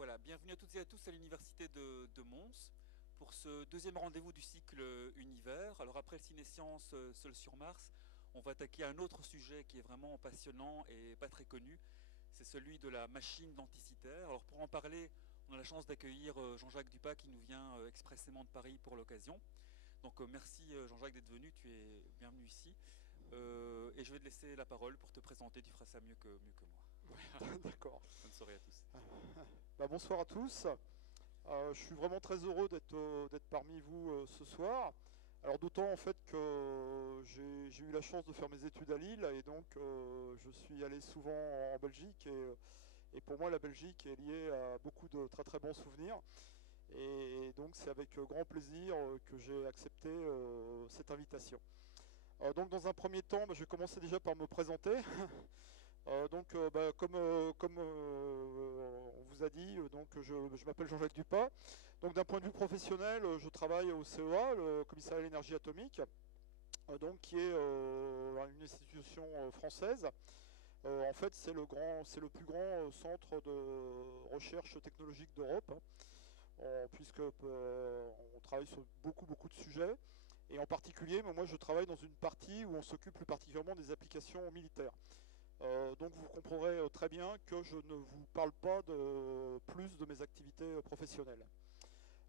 Voilà, bienvenue à toutes et à tous à l'Université de Mons pour ce deuxième rendez-vous du cycle Univers. Alors après le Ciné-Sciences Seul sur Mars, on va attaquer un autre sujet qui est vraiment passionnant et pas très connu. C'est celui de la machine denticitaire. Alors pour en parler, on a la chance d'accueillir Jean-Jacques Dupas qui nous vient expressément de Paris pour l'occasion. Donc merci Jean-Jacques d'être venu, tu es bienvenu ici. Et je vais te laisser la parole pour te présenter, tu feras ça mieux que moi. Voilà. D'accord. Bonne soirée à tous. Bonsoir à tous. Je suis vraiment très heureux d'être parmi vous ce soir. Alors d'autant en fait que j'ai eu la chance de faire mes études à Lille et donc je suis allé souvent en Belgique et pour moi la Belgique est liée à beaucoup de très très bons souvenirs. Et donc c'est avec grand plaisir que j'ai accepté cette invitation. Donc dans un premier temps, je vais commencer déjà par me présenter. Comme on vous a dit, je m'appelle Jean-Jacques Dupas. Donc d'un point de vue professionnel, je travaille au CEA, le Commissariat à l'énergie atomique, qui est une institution française. En fait, c'est le plus grand centre de recherche technologique d'Europe, hein, puisque on travaille sur beaucoup de sujets. Et en particulier, moi je travaille dans une partie où on s'occupe plus particulièrement des applications militaires. Donc vous comprendrez très bien que je ne vous parle pas plus de mes activités professionnelles.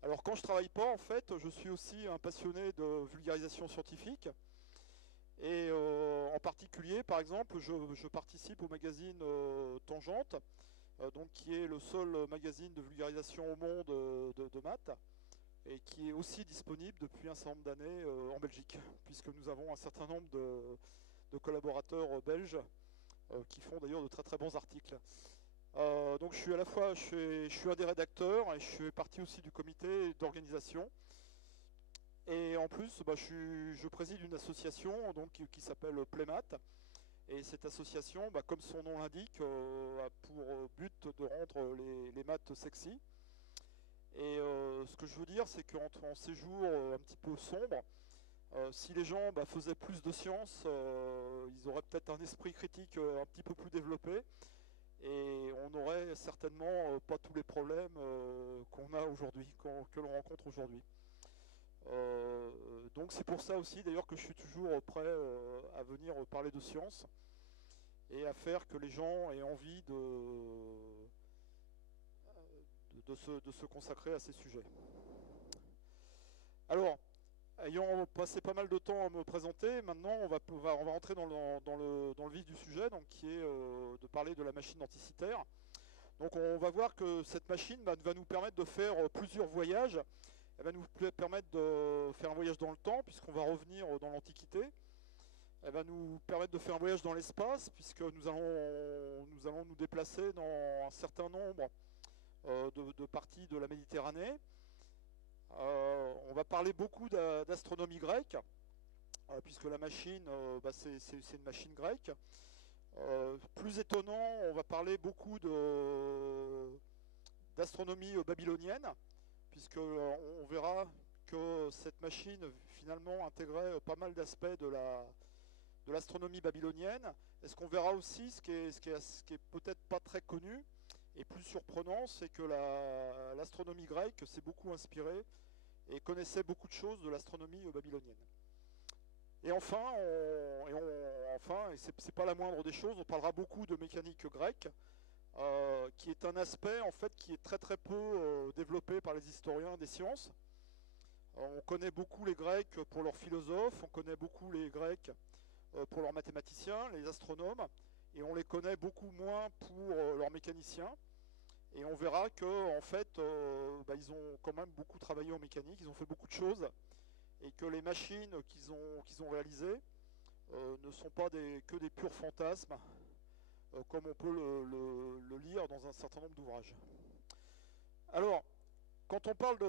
Alors quand je travaille pas, en fait, je suis aussi un passionné de vulgarisation scientifique. Et en particulier, par exemple, je participe au magazine Tangente, qui est le seul magazine de vulgarisation au monde de maths, et qui est aussi disponible depuis un certain nombre d'années en Belgique, puisque nous avons un certain nombre de collaborateurs belges qui font d'ailleurs de très très bons articles. Donc je suis à la fois je suis un des rédacteurs et je fais partie aussi du comité d'organisation. Et en plus, je préside une association qui s'appelle Playmat. Et cette association, comme son nom l'indique, a pour but de rendre les maths sexy. Et ce que je veux dire, c'est qu'en ces jours un petit peu sombres, si les gens faisaient plus de sciences, ils auraient peut-être un esprit critique un petit peu plus développé et on n'aurait certainement pas tous les problèmes qu'on a aujourd'hui, que l'on rencontre aujourd'hui. Donc c'est pour ça aussi d'ailleurs que je suis toujours prêt à venir parler de science et à faire que les gens aient envie de se consacrer à ces sujets. Alors, ayant passé pas mal de temps à me présenter, maintenant on va rentrer dans le vif du sujet, donc, qui est de parler de la machine denticitaire. Donc on va voir que cette machine va nous permettre de faire plusieurs voyages. Elle va nous permettre de faire un voyage dans le temps, puisqu'on va revenir dans l'Antiquité. Elle va nous permettre de faire un voyage dans l'espace, puisque nous allons nous déplacer dans un certain nombre de parties de la Méditerranée. On va parler beaucoup d'astronomie grecque, puisque la machine, c'est une machine grecque. Plus étonnant, on va parler beaucoup d'astronomie babylonienne, puisque on verra que cette machine finalement intégrait pas mal d'aspects de l'astronomie babylonienne. Et ce qu'on verra aussi, ce qui est peut-être pas très connu et plus surprenant, c'est que l'astronomie grecque s'est beaucoup inspirée et connaissait beaucoup de choses de l'astronomie babylonienne. Et enfin, et c'est pas la moindre des choses, on parlera beaucoup de mécanique grecque, qui est un aspect en fait qui est très très peu développé par les historiens des sciences. On connaît beaucoup les Grecs pour leurs philosophes, on connaît beaucoup les Grecs pour leurs mathématiciens, les astronomes, et on les connaît beaucoup moins pour leurs mécaniciens. Et on verra que en fait, ils ont quand même beaucoup travaillé en mécanique, ils ont fait beaucoup de choses, et que les machines qu'ils ont réalisées ne sont pas que des purs fantasmes, comme on peut le lire dans un certain nombre d'ouvrages. Alors, quand on parle de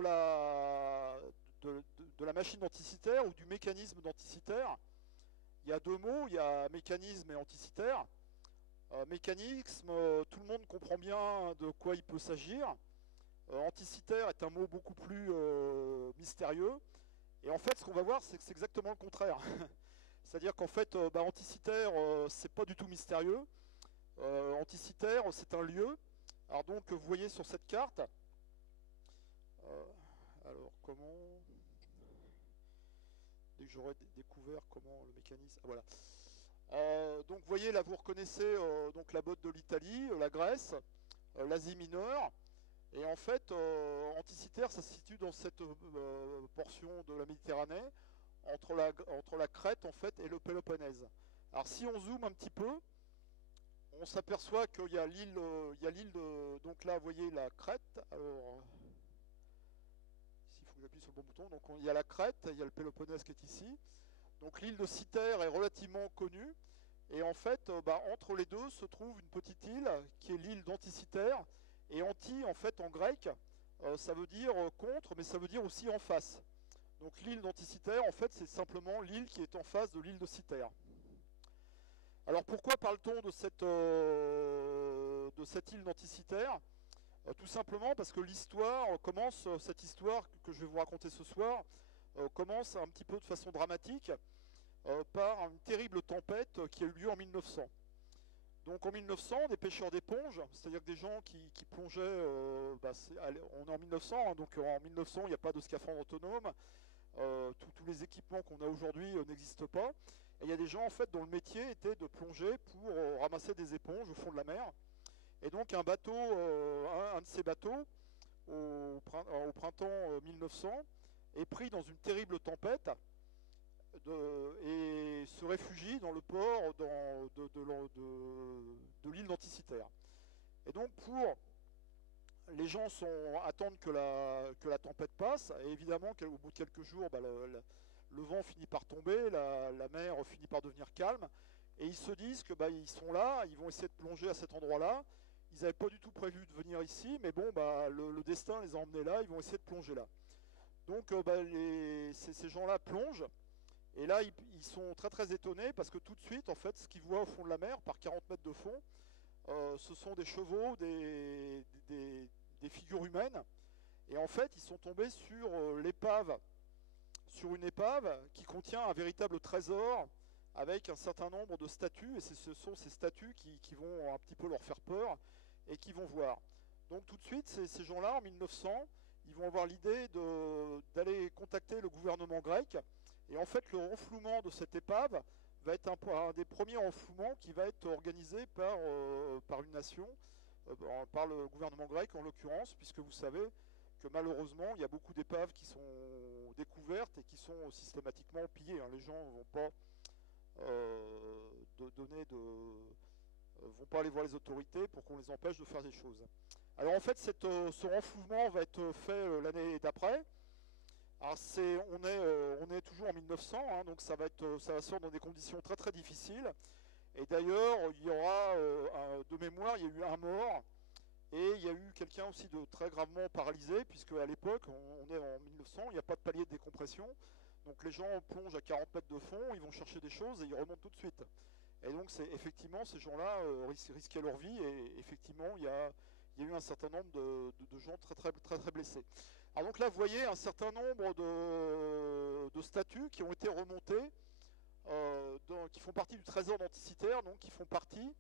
la machine denticitaire ou du mécanisme denticitaire, il y a deux mots, il y a mécanisme et anticitaire. Mécanisme, tout le monde comprend bien de quoi il peut s'agir. Anticitaire est un mot beaucoup plus mystérieux. Et en fait, ce qu'on va voir, c'est que c'est exactement le contraire. C'est-à-dire qu'en fait, anticitaire, c'est pas du tout mystérieux. Anticitaire, c'est un lieu Alors donc, vous voyez sur cette carte, alors comment, dès que j'aurai découvert comment le mécanisme, ah, voilà. Donc vous voyez là, vous reconnaissez donc la botte de l'Italie, la Grèce, l'Asie mineure, et en fait, Anticythère, ça se situe dans cette portion de la Méditerranée, entre la Crète en fait et le Péloponnèse. Alors si on zoome un petit peu, on s'aperçoit qu'il y a l'île, donc là vous voyez la Crète. Alors, ici il faut que j'appuie sur le bon bouton. Donc il y a la Crète, il y a le Péloponnèse qui est ici. Donc l'île de Cythère est relativement connue. Et en fait, entre les deux se trouve une petite île qui est l'île d'Anticythère. Et anti, en fait, en grec, ça veut dire contre, mais ça veut dire aussi en face. Donc l'île d'Anticythère, en fait, c'est simplement l'île qui est en face de l'île de Cythère. Alors pourquoi parle-t-on de cette île d'Anticythère? Tout simplement parce que l'histoire commence, cette histoire que je vais vous raconter ce soir, commence un petit peu de façon dramatique par une terrible tempête qui a eu lieu en 1900. Donc en 1900, des pêcheurs d'éponges, c'est-à-dire que des gens qui plongeaient, on est en 1900, hein, donc en 1900 il n'y a pas de scaphandre autonome, tous les équipements qu'on a aujourd'hui n'existent pas. Et il y a des gens en fait dont le métier était de plonger pour ramasser des éponges au fond de la mer. Et donc un bateau, un de ces bateaux, au printemps 1900, est pris dans une terrible tempête et se réfugie dans le port de l'île d'Anticythère. Et donc les gens attendent que la tempête passe, et évidemment qu'au bout de quelques jours, le vent finit par tomber, la mer finit par devenir calme, et ils se disent que ils sont là, ils vont essayer de plonger à cet endroit-là. Ils n'avaient pas du tout prévu de venir ici, mais bon, le destin les a emmenés là, ils vont essayer de plonger là. Donc ces gens-là plongent, et là ils sont très très étonnés parce que tout de suite, en fait, ce qu'ils voient au fond de la mer, par 40 mètres de fond, ce sont des chevaux, des figures humaines, et en fait ils sont tombés sur une épave qui contient un véritable trésor avec un certain nombre de statues, et ce sont ces statues qui vont un petit peu leur faire peur et qui vont voir. Donc tout de suite, ces gens-là, en 1900, ils vont avoir l'idée d'aller contacter le gouvernement grec, et en fait le renflouement de cette épave va être un des premiers renflouements qui va être organisé par une nation, par le gouvernement grec en l'occurrence, puisque vous savez que malheureusement, il y a beaucoup d'épaves qui sont découvertes et qui sont systématiquement pillées. Les gens ne vont pas vont pas aller voir les autorités pour qu'on les empêche de faire des choses. Alors en fait, ce renflouement va être fait l'année d'après. Alors on est toujours en 1900, hein, donc ça va se faire dans des conditions très très difficiles. Et d'ailleurs, il y aura, de mémoire, il y a eu un mort. Et il y a eu quelqu'un aussi de très gravement paralysé, puisque à l'époque, on est en 1900, il n'y a pas de palier de décompression. Donc les gens plongent à 40 mètres de fond, ils vont chercher des choses et ils remontent tout de suite. Et donc effectivement, ces gens-là risquaient leur vie, et effectivement, il y a eu un certain nombre de gens très, très, très, très blessés. Alors donc là, vous voyez un certain nombre de statues qui ont été remontées, qui font partie du trésor d'Anticythère, donc qui font partie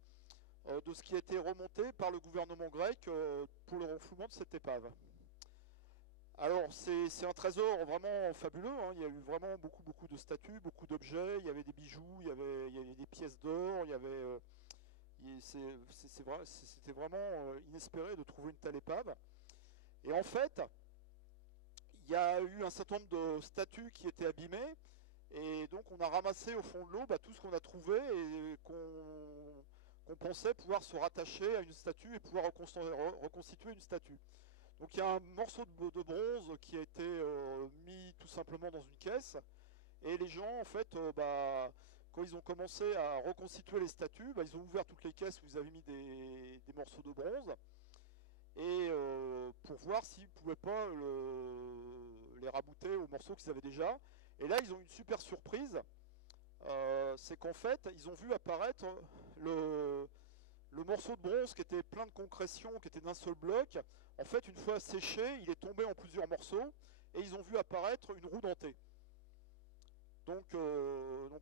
de ce qui a été remonté par le gouvernement grec pour le renflouement de cette épave. Alors c'est un trésor vraiment fabuleux, hein. Il y a eu vraiment beaucoup de statues, beaucoup d'objets, il y avait des bijoux, il y avait des pièces d'or, c'était vraiment inespéré de trouver une telle épave. Et en fait, il y a eu un certain nombre de statues qui étaient abîmées, et donc on a ramassé au fond de l'eau tout ce qu'on a trouvé et qu'on pensait pouvoir se rattacher à une statue et pouvoir reconstituer une statue. Donc il y a un morceau de bronze qui a été mis tout simplement dans une caisse, et les gens en fait, quand ils ont commencé à reconstituer les statues, ils ont ouvert toutes les caisses où ils avaient mis des morceaux de bronze, et pour voir s'ils ne pouvaient pas les rabouter aux morceaux qu'ils avaient déjà. Et là ils ont une super surprise, c'est qu'en fait ils ont vu apparaître le morceau de bronze qui était plein de concrétion, qui était d'un seul bloc. En fait, une fois séché, il est tombé en plusieurs morceaux, et ils ont vu apparaître une roue dentée. Donc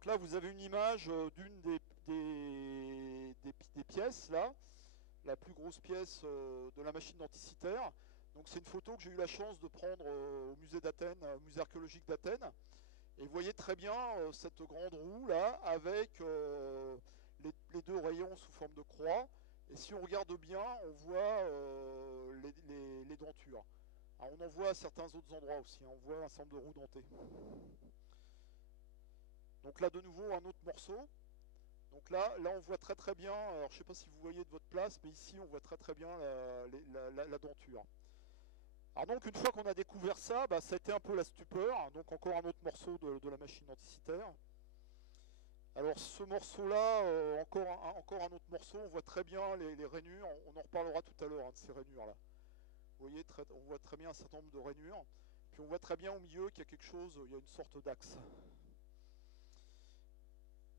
là, vous avez une image d'une des pièces là. la plus grosse pièce de la machine denticitaire. Donc c'est une photo que j'ai eu la chance de prendre au musée d'Athènes, au musée archéologique d'Athènes. Et vous voyez très bien cette grande roue là avec les deux rayons sous forme de croix. Et si on regarde bien, on voit les dentures. Alors on en voit à certains autres endroits aussi, on voit un certain nombre de roues dentées. Donc là de nouveau un autre morceau. Donc là on voit très très bien, alors je ne sais pas si vous voyez de votre place, mais ici on voit très très bien la denture. Alors donc une fois qu'on a découvert ça, ça a été un peu la stupeur. Donc encore un autre morceau de la machine denticitaire. Alors ce morceau-là, encore un autre morceau, on voit très bien les rainures, on en reparlera tout à l'heure de ces rainures-là. Vous voyez, on voit très bien un certain nombre de rainures. Puis on voit très bien au milieu qu'il y a quelque chose, il y a une sorte d'axe.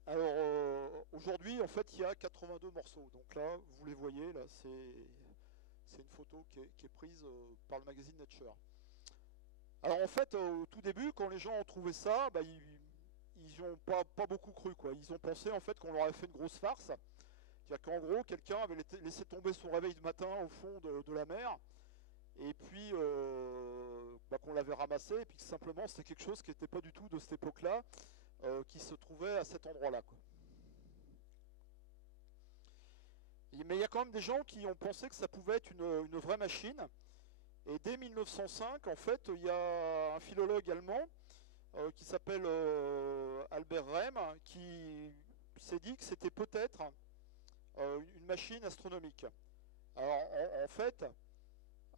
Alors aujourd'hui, en fait, il y a 82 morceaux. Donc là, vous les voyez, là, c'est une photo qui est prise par le magazine Nature. Alors en fait, au tout début, quand les gens ont trouvé ça, ils n'ont pas beaucoup cru, quoi. Ils ont pensé en fait qu'on leur avait fait une grosse farce. C'est-à-dire qu'en gros, quelqu'un avait laissé tomber son réveil de matin au fond de la mer, et puis qu'on l'avait ramassé, et puis que simplement c'était quelque chose qui n'était pas du tout de cette époque-là, qui se trouvait à cet endroit-là, quoi. Mais il y a quand même des gens qui ont pensé que ça pouvait être une vraie machine. Et dès 1905, en fait, il y a un philologue allemand qui s'appelle Albert Rehm, qui s'est dit que c'était peut-être une machine astronomique. Alors en fait,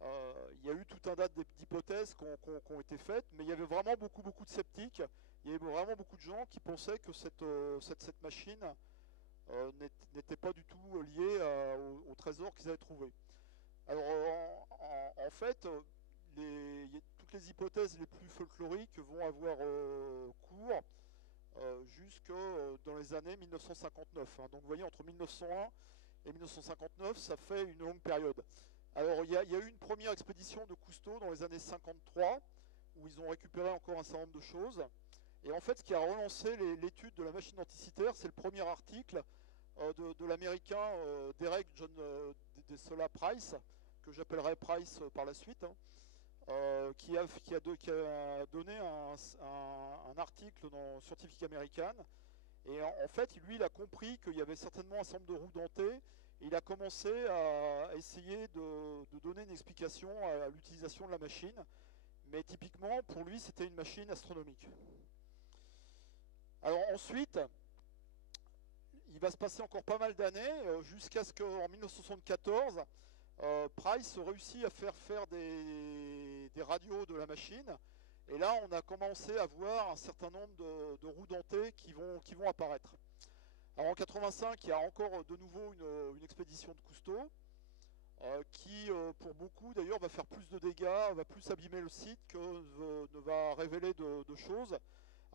il y a eu tout un tas d'hypothèses qui ont été faites, mais il y avait vraiment beaucoup de sceptiques. Il y avait vraiment beaucoup de gens qui pensaient que cette machine n'était pas du tout liée au trésor qu'ils avaient trouvé. Alors en fait, toutes les hypothèses les plus folkloriques vont avoir cours jusque dans les années 1959. Hein. Donc vous voyez, entre 1901 et 1959, ça fait une longue période. Alors il y a eu une première expédition de Cousteau dans les années 53, où ils ont récupéré encore un certain nombre de choses. Et en fait, ce qui a relancé l'étude de la machine denticitaire, c'est le premier article de l'américain Derek John Desola Price, que j'appellerai Price par la suite, hein, qui a donné un article dans Scientific American. Et en fait, lui, il a compris qu'il y avait certainement un certain nombre de roues dentées, et il a commencé à essayer de donner une explication à l'utilisation de la machine. Mais typiquement, pour lui, c'était une machine astronomique. Alors ensuite, il va se passer encore pas mal d'années, jusqu'à ce qu'en 1974, Price réussit à faire des radios de la machine. Et là, on a commencé à voir un certain nombre de roues dentées qui vont apparaître. Alors en 85, il y a encore de nouveau une expédition de Cousteau, qui, pour beaucoup d'ailleurs, va faire plus de dégâts, va plus abîmer le site que ne va révéler de choses.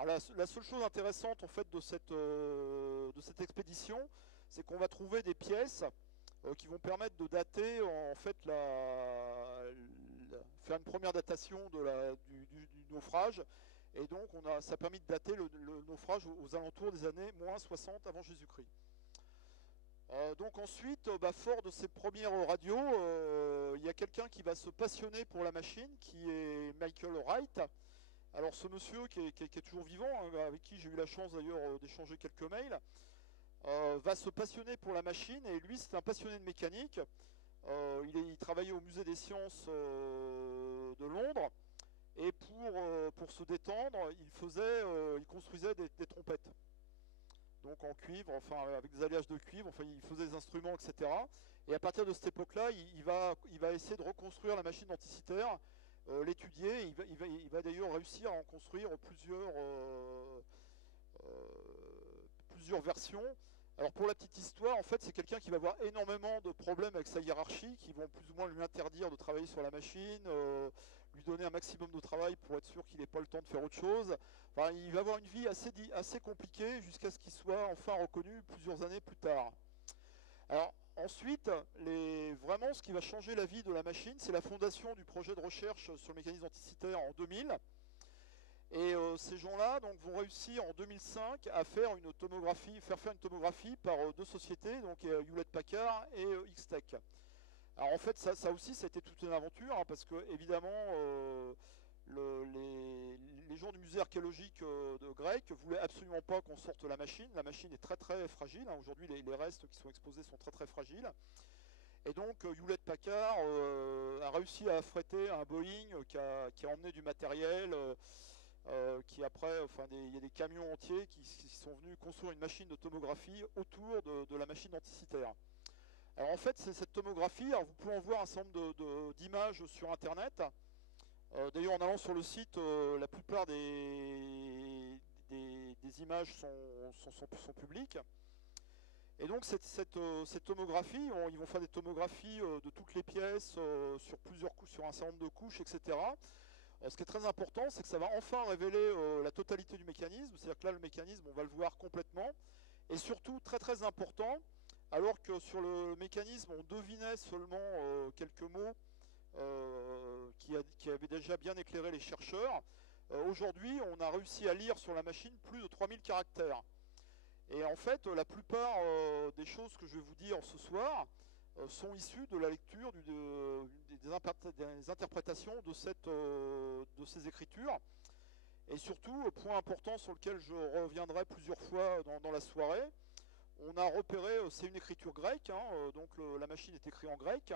Alors la seule chose intéressante en fait de cette expédition, c'est qu'on va trouver des pièces qui vont permettre de dater en fait faire une première datation du naufrage. Et donc ça a permis de dater le naufrage aux alentours des années moins 60 avant Jésus-Christ. Donc ensuite, fort de ces premières radios, il y a quelqu'un qui va se passionner pour la machine, qui est Michael Wright. Alors ce monsieur qui est toujours vivant, hein, avec qui j'ai eu la chance d'ailleurs d'échanger quelques mails, va se passionner pour la machine, et lui c'est un passionné de mécanique. Il travaillait au musée des sciences de Londres, et pour se détendre, il construisait des trompettes. Donc en cuivre, enfin avec des alliages de cuivre, enfin il faisait des instruments, etc. Et à partir de cette époque-là, il va essayer de reconstruire la machine denticitaire, l'étudier. Il va d'ailleurs réussir à en construire plusieurs versions. Alors pour la petite histoire, en fait c'est quelqu'un qui va avoir énormément de problèmes avec sa hiérarchie, qui vont plus ou moins lui interdire de travailler sur la machine, lui donner un maximum de travail pour être sûr qu'il n'ait pas le temps de faire autre chose. Enfin, il va avoir une vie assez compliquée jusqu'à ce qu'il soit enfin reconnu plusieurs années plus tard. Alors ensuite, vraiment ce qui va changer la vie de la machine, c'est la fondation du projet de recherche sur le mécanisme denticitaire en 2000. Et ces gens-là donc, vont réussir en 2005 à faire une tomographie, faire une tomographie par deux sociétés, donc Hewlett-Packard et X-Tech. Alors en fait, ça aussi, ça a été toute une aventure, hein, parce que évidemment, les gens du musée archéologique de grec voulaient absolument pas qu'on sorte la machine. La machine est très très fragile, hein. Aujourd'hui, les restes qui sont exposés sont très très fragiles. Et donc Hewlett-Packard a réussi à affréter un Boeing qui a emmené du matériel, qui après, enfin, il y a des camions entiers qui sont venus construire une machine de tomographie autour de la machine anticythère. Alors en fait, c'est cette tomographie, alors vous pouvez en voir un certain nombre d'images sur Internet. D'ailleurs, en allant sur le site, la plupart des images sont publiques. Et donc cette tomographie, ils vont faire des tomographies de toutes les pièces sur un certain nombre de couches, etc. Ce qui est très important, c'est que ça va enfin révéler la totalité du mécanisme, c'est-à-dire que là le mécanisme, on va le voir complètement. Et surtout, très très important, alors que sur le mécanisme, on devinait seulement quelques mots qui avaient déjà bien éclairé les chercheurs, aujourd'hui on a réussi à lire sur la machine plus de 3000 caractères. Et en fait, la plupart des choses que je vais vous dire ce soir sont issues de la lecture des interprétations de ces écritures. Et surtout, point important sur lequel je reviendrai plusieurs fois dans la soirée, on a repéré, c'est une écriture grecque, hein, donc la machine est écrite en grec,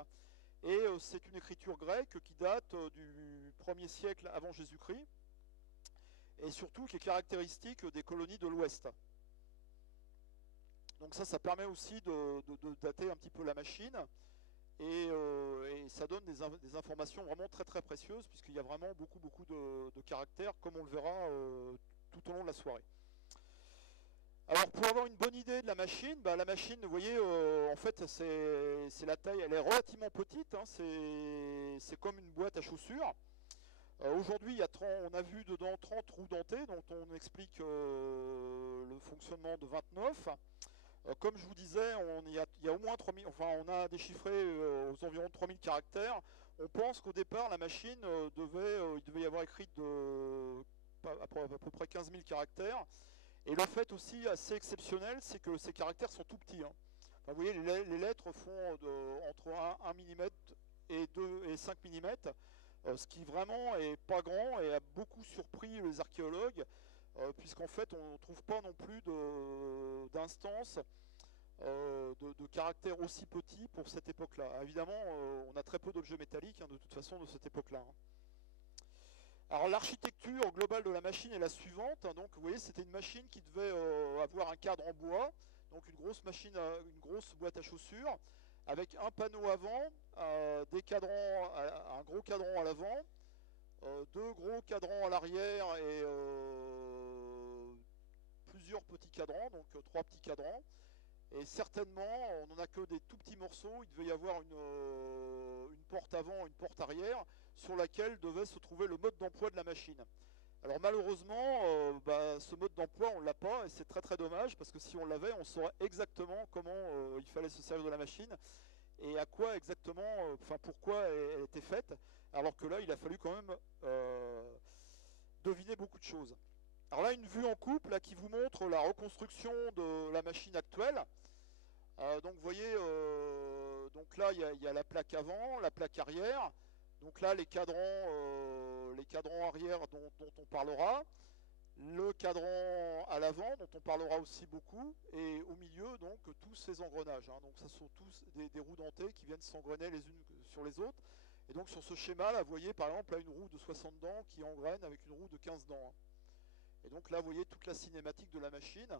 et c'est une écriture grecque qui date du 1er siècle avant Jésus-Christ, et surtout qui est caractéristique des colonies de l'Ouest. Donc ça permet aussi de dater un petit peu la machine, et ça donne des informations vraiment très très précieuses, puisqu'il y a vraiment beaucoup de caractères, comme on le verra tout au long de la soirée. Alors pour avoir une bonne idée de la machine, vous voyez, en fait c'est la taille, elle est relativement petite, hein, c'est comme une boîte à chaussures. Aujourd'hui, on a vu dedans 30 roues dentées, dont on explique le fonctionnement de 29. Comme je vous disais, il y a au moins 3000, enfin on a déchiffré aux environs de 3000 caractères. On pense qu'au départ, la machine il devait y avoir écrit à peu près 15 000 caractères. Et le fait aussi assez exceptionnel, c'est que ces caractères sont tout petits, hein. Enfin, vous voyez, les lettres font entre 1 mm et 2 et 5 mm, ce qui vraiment est pas grand et a beaucoup surpris les archéologues, puisqu'en fait on ne trouve pas non plus d'instances de caractères aussi petits pour cette époque-là. Évidemment, on a très peu d'objets métalliques, hein, de toute façon de cette époque-là, hein. Alors l'architecture globale de la machine est la suivante, hein. Donc vous voyez, c'était une machine qui devait avoir un cadre en bois, donc une grosse machine, une grosse boîte à chaussures, avec un panneau avant, des cadrans, un gros cadran à l'avant, deux gros cadrans à l'arrière et plusieurs petits cadrans, donc trois petits cadrans. Et certainement, on n'en a que des tout petits morceaux, il devait y avoir une porte avant, une porte arrière, sur laquelle devait se trouver le mode d'emploi de la machine. Alors malheureusement, ce mode d'emploi, on ne l'a pas, et c'est très très dommage, parce que si on l'avait, on saurait exactement comment il fallait se servir de la machine, et à quoi exactement, pourquoi elle était faite, alors que là, il a fallu quand même deviner beaucoup de choses. Alors là, une vue en coupe là, qui vous montre la reconstruction de la machine actuelle. Donc vous voyez, donc là, il y a la plaque avant, la plaque arrière. Donc là, les cadrans arrière dont on parlera, le cadran à l'avant dont on parlera aussi beaucoup, et au milieu, donc, tous ces engrenages, hein. Donc ça sont tous des roues dentées qui viennent s'engrener les unes sur les autres. Et donc sur ce schéma, là, vous voyez par exemple là, une roue de 60 dents qui engraine avec une roue de 15 dents, hein. Et donc là, vous voyez toute la cinématique de la machine.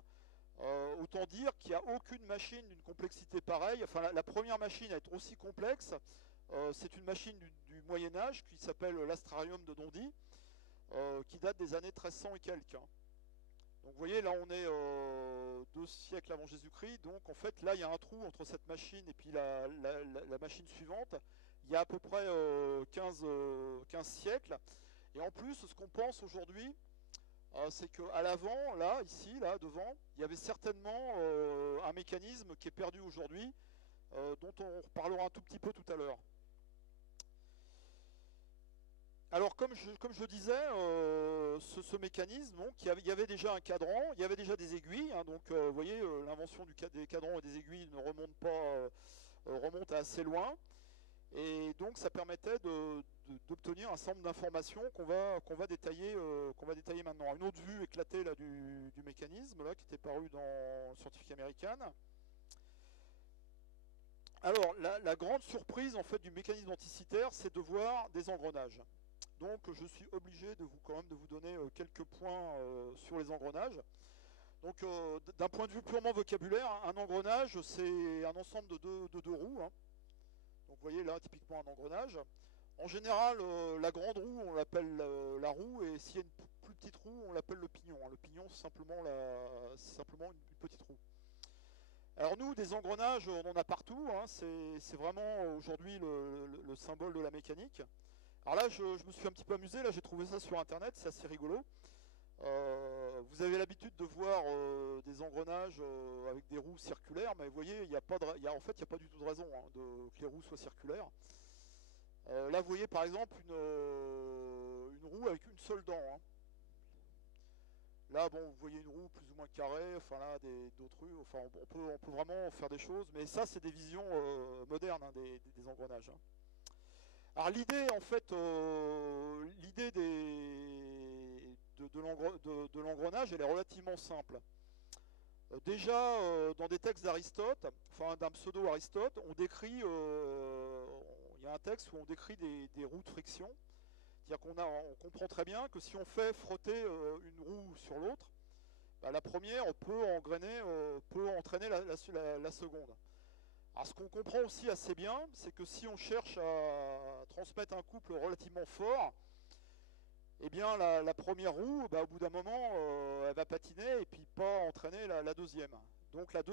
Autant dire qu'il n'y a aucune machine d'une complexité pareille. Enfin, la première machine à être aussi complexe, c'est une machine du Moyen-Âge qui s'appelle l'Astrarium de Dondy, qui date des années 1300 et quelques, hein. Donc vous voyez, là on est 2 siècles avant Jésus-Christ. Donc en fait, là il y a un trou entre cette machine et puis la machine suivante. Il y a à peu près 15 siècles. Et en plus, ce qu'on pense aujourd'hui, c'est qu'à l'avant, là, ici, là, devant, il y avait certainement un mécanisme qui est perdu aujourd'hui, dont on reparlera un tout petit peu tout à l'heure. Alors, Alors comme je le disais, ce mécanisme, donc, il y avait déjà un cadran, il y avait déjà des aiguilles, hein, donc vous voyez, l'invention des cadrans et des aiguilles ne remonte pas, remonte à assez loin, et donc ça permettait d'obtenir un certain nombre d'informations qu'on va détailler maintenant. Une autre vue éclatée là, du mécanisme là, qui était parue dans Scientific American. Alors la grande surprise en fait du mécanisme anticitaire, c'est de voir des engrenages. Donc je suis obligé de vous donner quelques points sur les engrenages. Donc d'un point de vue purement vocabulaire, un engrenage c'est un ensemble de deux roues, hein. Donc vous voyez là typiquement un engrenage. En général, la grande roue on l'appelle la roue, et s'il y a une plus petite roue on l'appelle le pignon. Le pignon c'est simplement une petite roue. Alors nous, des engrenages, on en a partout, hein. C'est vraiment aujourd'hui le symbole de la mécanique. Alors là, je me suis un petit peu amusé, là j'ai trouvé ça sur internet, c'est assez rigolo. Vous avez l'habitude de voir des engrenages avec des roues circulaires, mais vous voyez, en fait, il n'y a pas du tout de raison, hein, que les roues soient circulaires. Là, vous voyez par exemple une roue avec une seule dent, hein. Là, bon, vous voyez une roue plus ou moins carrée, enfin là, d'autres rues, enfin, on peut vraiment faire des choses, mais ça, c'est des visions modernes, hein, des engrenages, hein. Alors l'idée, en fait, l'idée de l'engrenage, elle est relativement simple. Déjà, dans des textes d'Aristote, enfin d'un pseudo-Aristote, il y a un texte où on décrit des roues de friction. C'est-à-dire on comprend très bien que si on fait frotter une roue sur l'autre, bah, la première peut entraîner la seconde. Alors ce qu'on comprend aussi assez bien, c'est que si on cherche à transmettre un couple relativement fort, eh bien la première roue, bah, au bout d'un moment, elle va patiner et puis pas entraîner la deuxième. Donc la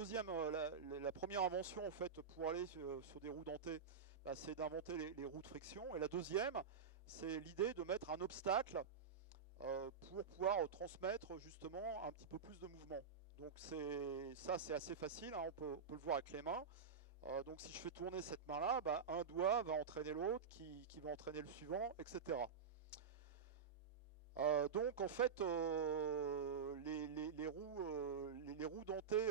première invention en fait pour aller sur des roues dentées, bah, c'est d'inventer les roues de friction. Et la deuxième, c'est l'idée de mettre un obstacle pour pouvoir transmettre justement un petit peu plus de mouvement. Donc c'est assez facile, hein, on peut le voir avec les mains. Donc si je fais tourner cette main-là, bah, un doigt va entraîner l'autre, qui va entraîner le suivant, etc. Donc en fait, les roues dentées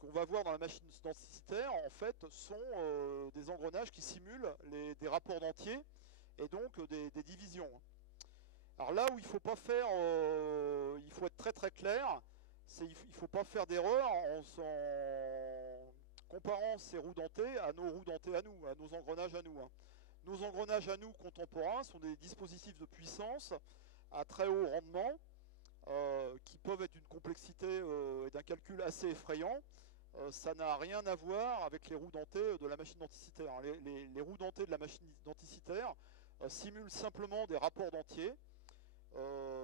qu'on va voir dans la machine densitaire, en fait, sont des engrenages qui simulent des rapports dentiers et donc des divisions. Alors là où il faut pas faire, il faut être très très clair, il ne faut pas faire d'erreur en comparant ces roues dentées à nos roues dentées à nous, à nos engrenages à nous, hein. Nos engrenages à nous contemporains sont des dispositifs de puissance à très haut rendement qui peuvent être d'une complexité et d'un calcul assez effrayant. Ça n'a rien à voir avec les roues dentées de la machine denticitaire. Les roues dentées de la machine denticitaire simulent simplement des rapports dentiers,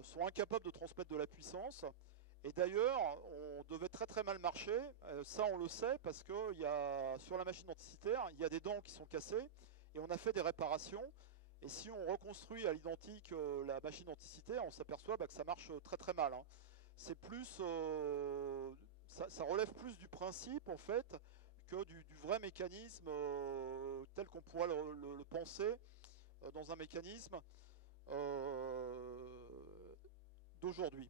sont incapables de transmettre de la puissance. Et d'ailleurs, on devait très très mal marcher. Ça, on le sait parce que sur la machine denticitaire, il y a des dents qui sont cassées et on a fait des réparations. Et si on reconstruit à l'identique la machine denticitaire, on s'aperçoit que ça marche très très mal, hein. C'est plus, ça relève plus du principe en fait que du vrai mécanisme tel qu'on pourrait le penser dans un mécanisme d'aujourd'hui.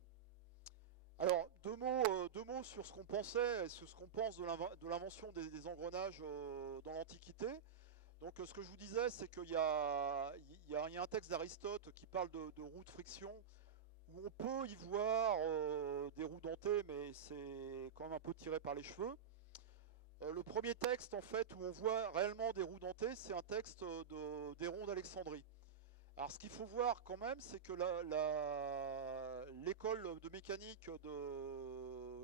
Alors, deux mots sur ce qu'on pensait, sur ce qu'on pense de l'invention des engrenages dans l'Antiquité. Donc, ce que je vous disais, c'est qu'il y a un texte d'Aristote qui parle de roues de friction, où on peut y voir des roues dentées, mais c'est quand même un peu tiré par les cheveux. Le premier texte, en fait, où on voit réellement des roues dentées, c'est un texte d'Héron d'Alexandrie. Alors ce qu'il faut voir quand même, c'est que l'école de mécanique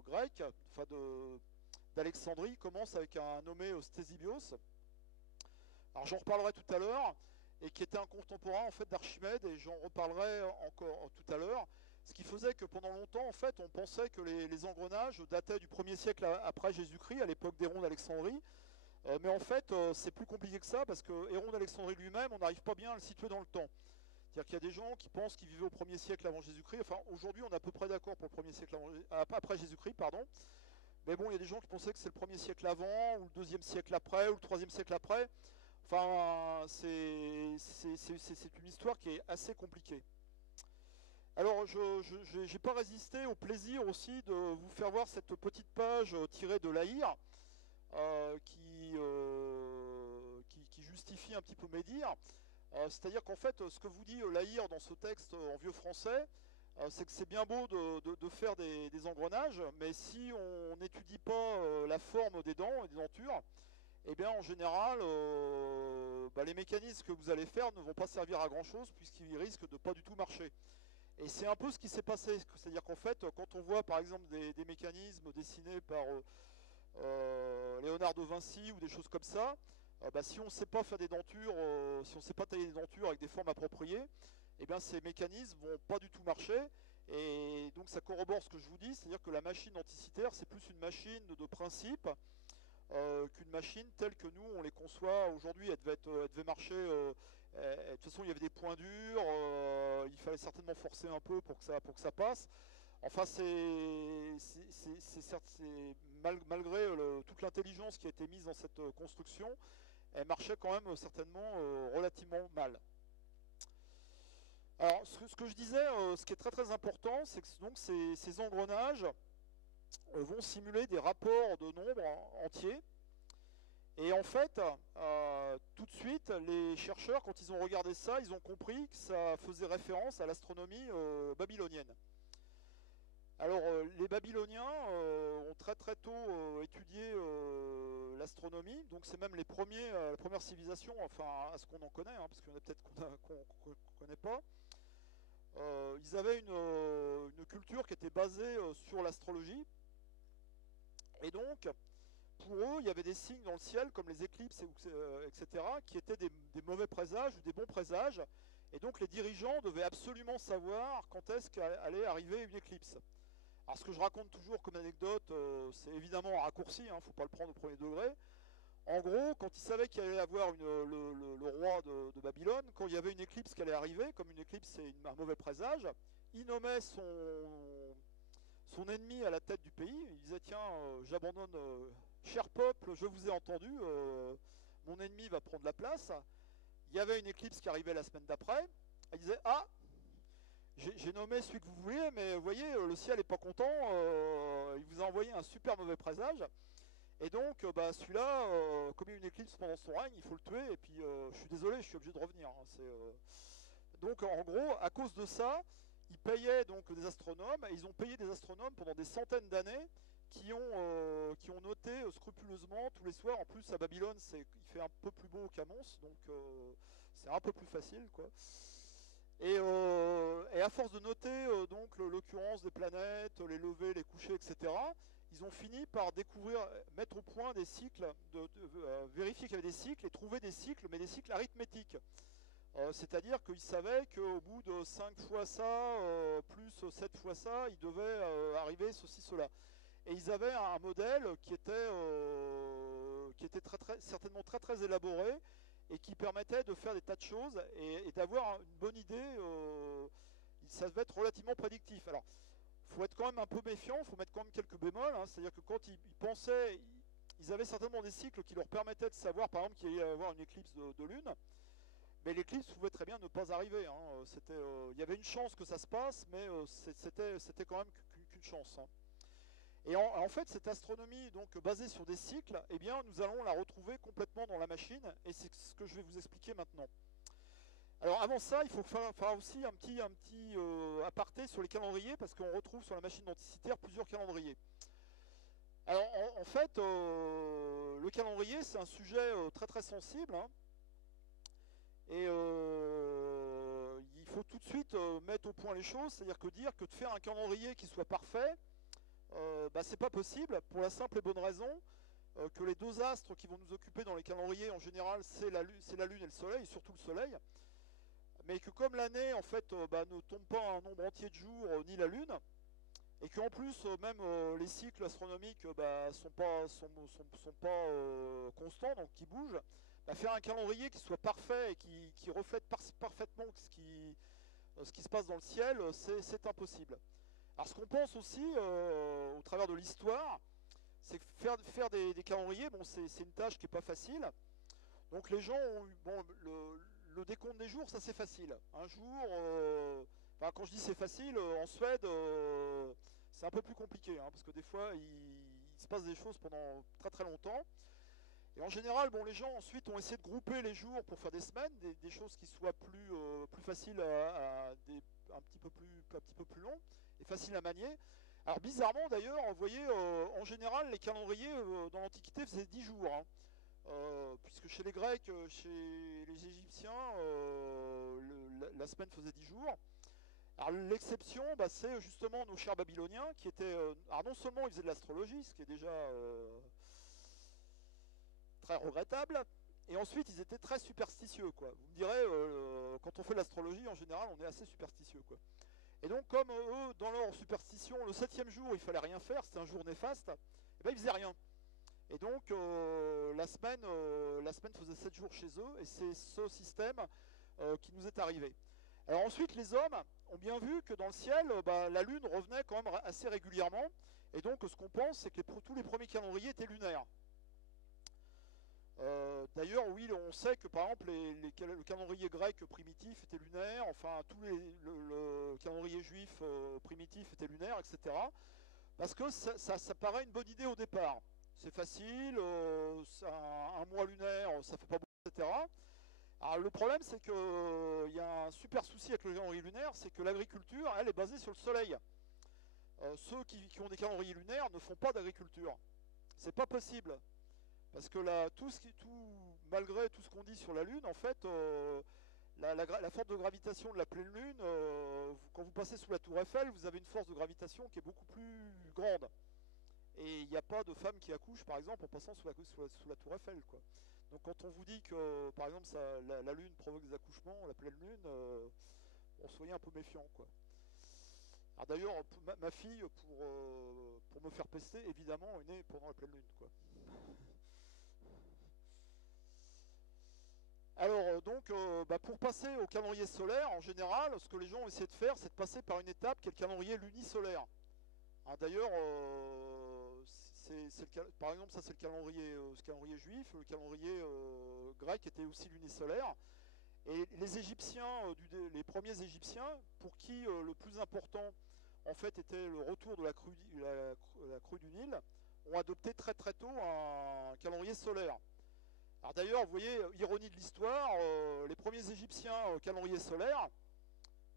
grecque, enfin d'Alexandrie, commence avec un nommé Stésibios. Alors j'en reparlerai tout à l'heure, et qui était un contemporain en fait d'Archimède, et j'en reparlerai encore tout à l'heure. Ce qui faisait que pendant longtemps, en fait, on pensait que les engrenages dataient du 1er siècle après Jésus-Christ, à l'époque d'Héron d'Alexandrie. Mais en fait, c'est plus compliqué que ça, parce que Héron d'Alexandrie lui-même, on n'arrive pas bien à le situer dans le temps. C'est-à-dire qu'il y a des gens qui pensent qu'ils vivaient au 1er siècle avant Jésus-Christ. Enfin, aujourd'hui, on est à peu près d'accord pour le 1er siècle après Jésus-Christ, pardon. Mais bon, il y a des gens qui pensaient que c'est le 1er siècle avant, ou le 2e siècle après, ou le 3e siècle après. Enfin, c'est une histoire qui est assez compliquée. Alors, je n'ai pas résisté au plaisir aussi de vous faire voir cette petite page tirée de l'Aïr, qui justifie un petit peu mes dires. C'est-à-dire qu'en fait, ce que vous dit l'Aïr dans ce texte en vieux français, c'est que c'est bien beau de faire des engrenages, mais si on n'étudie pas la forme des dents et des dentures, eh bien en général, les mécanismes que vous allez faire ne vont pas servir à grand chose puisqu'ils risquent de pas du tout marcher. Et c'est un peu ce qui s'est passé, c'est-à-dire qu'en fait, quand on voit par exemple des mécanismes dessinés par Léonard de Vinci ou des choses comme ça, si on ne sait pas faire des dentures, si on ne sait pas tailler des dentures avec des formes appropriées, eh bien ces mécanismes vont pas du tout marcher. Et donc ça corrobore ce que je vous dis, c'est-à-dire que la machine denticitaire, c'est plus une machine de principe qu'une machine telle que nous on les conçoit aujourd'hui. Elle devait marcher. De toute façon, il y avait des points durs. Il fallait certainement forcer un peu pour que ça passe. Enfin, malgré toute l'intelligence qui a été mise dans cette construction, elle marchait quand même certainement relativement mal. Alors, ce que je disais, ce qui est très très important, c'est que donc, ces engrenages vont simuler des rapports de nombres entiers. Et en fait, tout de suite, les chercheurs, quand ils ont regardé ça, ils ont compris que ça faisait référence à l'astronomie babylonienne. Alors, les Babyloniens ont très très tôt étudié l'astronomie, donc c'est même la première civilisation, enfin à ce qu'on en connaît, hein, parce qu'il y en a peut-être qu'on ne connaît pas. Ils avaient une culture qui était basée sur l'astrologie, et donc pour eux, il y avait des signes dans le ciel, comme les éclipses, etc., qui étaient des mauvais présages ou des bons présages, et donc les dirigeants devaient absolument savoir quand est-ce qu'allait arriver une éclipse. Alors ce que je raconte toujours comme anecdote, c'est évidemment un raccourci, il ne faut pas le prendre au premier degré. En gros, quand ils savaient qu'il allait y avoir le roi de Babylone, quand il y avait une éclipse qui allait arriver, comme une éclipse c'est un mauvais présage, il nommait son ennemi à la tête du pays, il disait tiens, j'abandonne, cher peuple, je vous ai entendu, mon ennemi va prendre la place. Il y avait une éclipse qui arrivait la semaine d'après, il disait ah, j'ai nommé celui que vous vouliez, mais vous voyez, le ciel n'est pas content, il vous a envoyé un super mauvais présage. Et donc, celui-là, comme il y a eu une éclipse pendant son règne, il faut le tuer, et puis je suis désolé, je suis obligé de revenir. Hein, donc, en gros, à cause de ça, ils payaient donc des astronomes, et ils ont payé des astronomes pendant des centaines d'années, qui ont noté scrupuleusement tous les soirs. En plus, à Babylone, il fait un peu plus beau qu'à Mons, donc c'est un peu plus facile, quoi. Et à force de noter donc l'occurrence des planètes, les levées, les couchers, etc., ils ont fini par mettre au point des cycles, vérifier qu'il y avait des cycles et trouver des cycles, mais des cycles arithmétiques. C'est-à-dire qu'ils savaient qu'au bout de 5 fois ça, plus 7 fois ça, il devait arriver ceci, cela. Et ils avaient un modèle qui était certainement très très élaboré, et qui permettait de faire des tas de choses et d'avoir une bonne idée. Ça devait être relativement prédictif. Alors, il faut être quand même un peu méfiant, il faut mettre quand même quelques bémols. Hein, c'est-à-dire que quand ils pensaient, ils avaient certainement des cycles qui leur permettaient de savoir, par exemple, qu'il allait y avoir une éclipse de lune. Mais l'éclipse pouvait très bien ne pas arriver. Hein. Il y avait une chance que ça se passe, mais c'était quand même qu'une chance. Hein. Et en fait, cette astronomie donc basée sur des cycles, eh bien, nous allons la retrouver complètement dans la machine, et c'est ce que je vais vous expliquer maintenant. Alors avant ça, il faut faire aussi un petit aparté sur les calendriers, parce qu'on retrouve sur la machine denticitaire plusieurs calendriers. Alors en fait, le calendrier, c'est un sujet très très sensible, hein, et il faut tout de suite mettre au point les choses, c'est-à-dire que dire que de faire un calendrier qui soit parfait, c'est pas possible, pour la simple et bonne raison que les deux astres qui vont nous occuper dans les calendriers en général, c'est la Lune et le Soleil, et surtout le Soleil, mais que comme l'année en fait ne tombe pas un nombre entier de jours ni la Lune, et qu'en plus même les cycles astronomiques sont pas constants, donc qui bougent, faire un calendrier qui soit parfait et qui reflète parfaitement ce qui se passe dans le ciel, c'est impossible. Alors ce qu'on pense aussi au travers de l'histoire, c'est que faire des calendriers, bon, c'est une tâche qui n'est pas facile. Donc les gens ont eu, bon, le décompte des jours, ça c'est facile. Un jour, enfin, quand je dis c'est facile, en Suède, c'est un peu plus compliqué, hein, parce que des fois, il se passe des choses pendant très très longtemps. Et en général, bon, les gens ensuite ont essayé de grouper les jours pour faire des semaines, des choses qui soient plus faciles un petit peu plus longs et faciles à manier. Alors bizarrement d'ailleurs, vous voyez, en général, les calendriers dans l'Antiquité faisaient 10 jours, hein. Puisque chez les Grecs, chez les Égyptiens, la semaine faisait 10 jours. Alors l'exception, bah, c'est justement nos chers Babyloniens qui étaient... alors non seulement ils faisaient de l'astrologie, ce qui est déjà très regrettable, et ensuite ils étaient très superstitieux, quoi. Vous me direz, quand on fait de l'astrologie, en général, on est assez superstitieux, quoi. Et donc comme eux, dans leur superstition, le 7e jour, il fallait rien faire, c'était un jour néfaste, et ben ils faisaient rien. Et donc la semaine faisait 7 jours chez eux, et c'est ce système qui nous est arrivé. Alors ensuite, les hommes ont bien vu que dans le ciel, bah, la lune revenait quand même assez régulièrement, et donc ce qu'on pense, c'est que tous les premiers calendriers étaient lunaires. D'ailleurs, oui, on sait que par exemple le calendrier grec primitif était lunaire, enfin le calendrier juif primitif était lunaire, etc. Parce que ça paraît une bonne idée au départ. C'est facile, un mois lunaire, ça fait pas beaucoup, etc. Alors le problème, c'est qu'il y a un super souci avec le calendrier lunaire, c'est que l'agriculture, elle est basée sur le soleil. Ceux qui ont des calendriers lunaires ne font pas d'agriculture. C'est pas possible. Parce que là, malgré tout ce qu'on dit sur la Lune, en fait, la force de gravitation de la pleine Lune, quand vous passez sous la tour Eiffel, vous avez une force de gravitation qui est beaucoup plus grande. Et il n'y a pas de femme qui accouche, par exemple, en passant sous la tour Eiffel, quoi. Donc quand on vous dit que, par exemple, la Lune provoque des accouchements, la pleine Lune, soyez un peu méfiant, quoi. Alors d'ailleurs, ma fille, pour me faire pester, évidemment, est née pendant la pleine Lune, quoi. Alors donc, bah, pour passer au calendrier solaire, en général, ce que les gens ont essayé de faire, c'est de passer par une étape qui est le calendrier lunisolaire. Hein, d'ailleurs, par exemple, ça c'est ce calendrier juif, le calendrier grec était aussi lunisolaire. Et les Égyptiens, les premiers Égyptiens, pour qui le plus important, en fait, était le retour de la crue du Nil, ont adopté très très tôt un calendrier solaire. Alors d'ailleurs, vous voyez, ironie de l'histoire, les premiers Égyptiens calendrier solaire,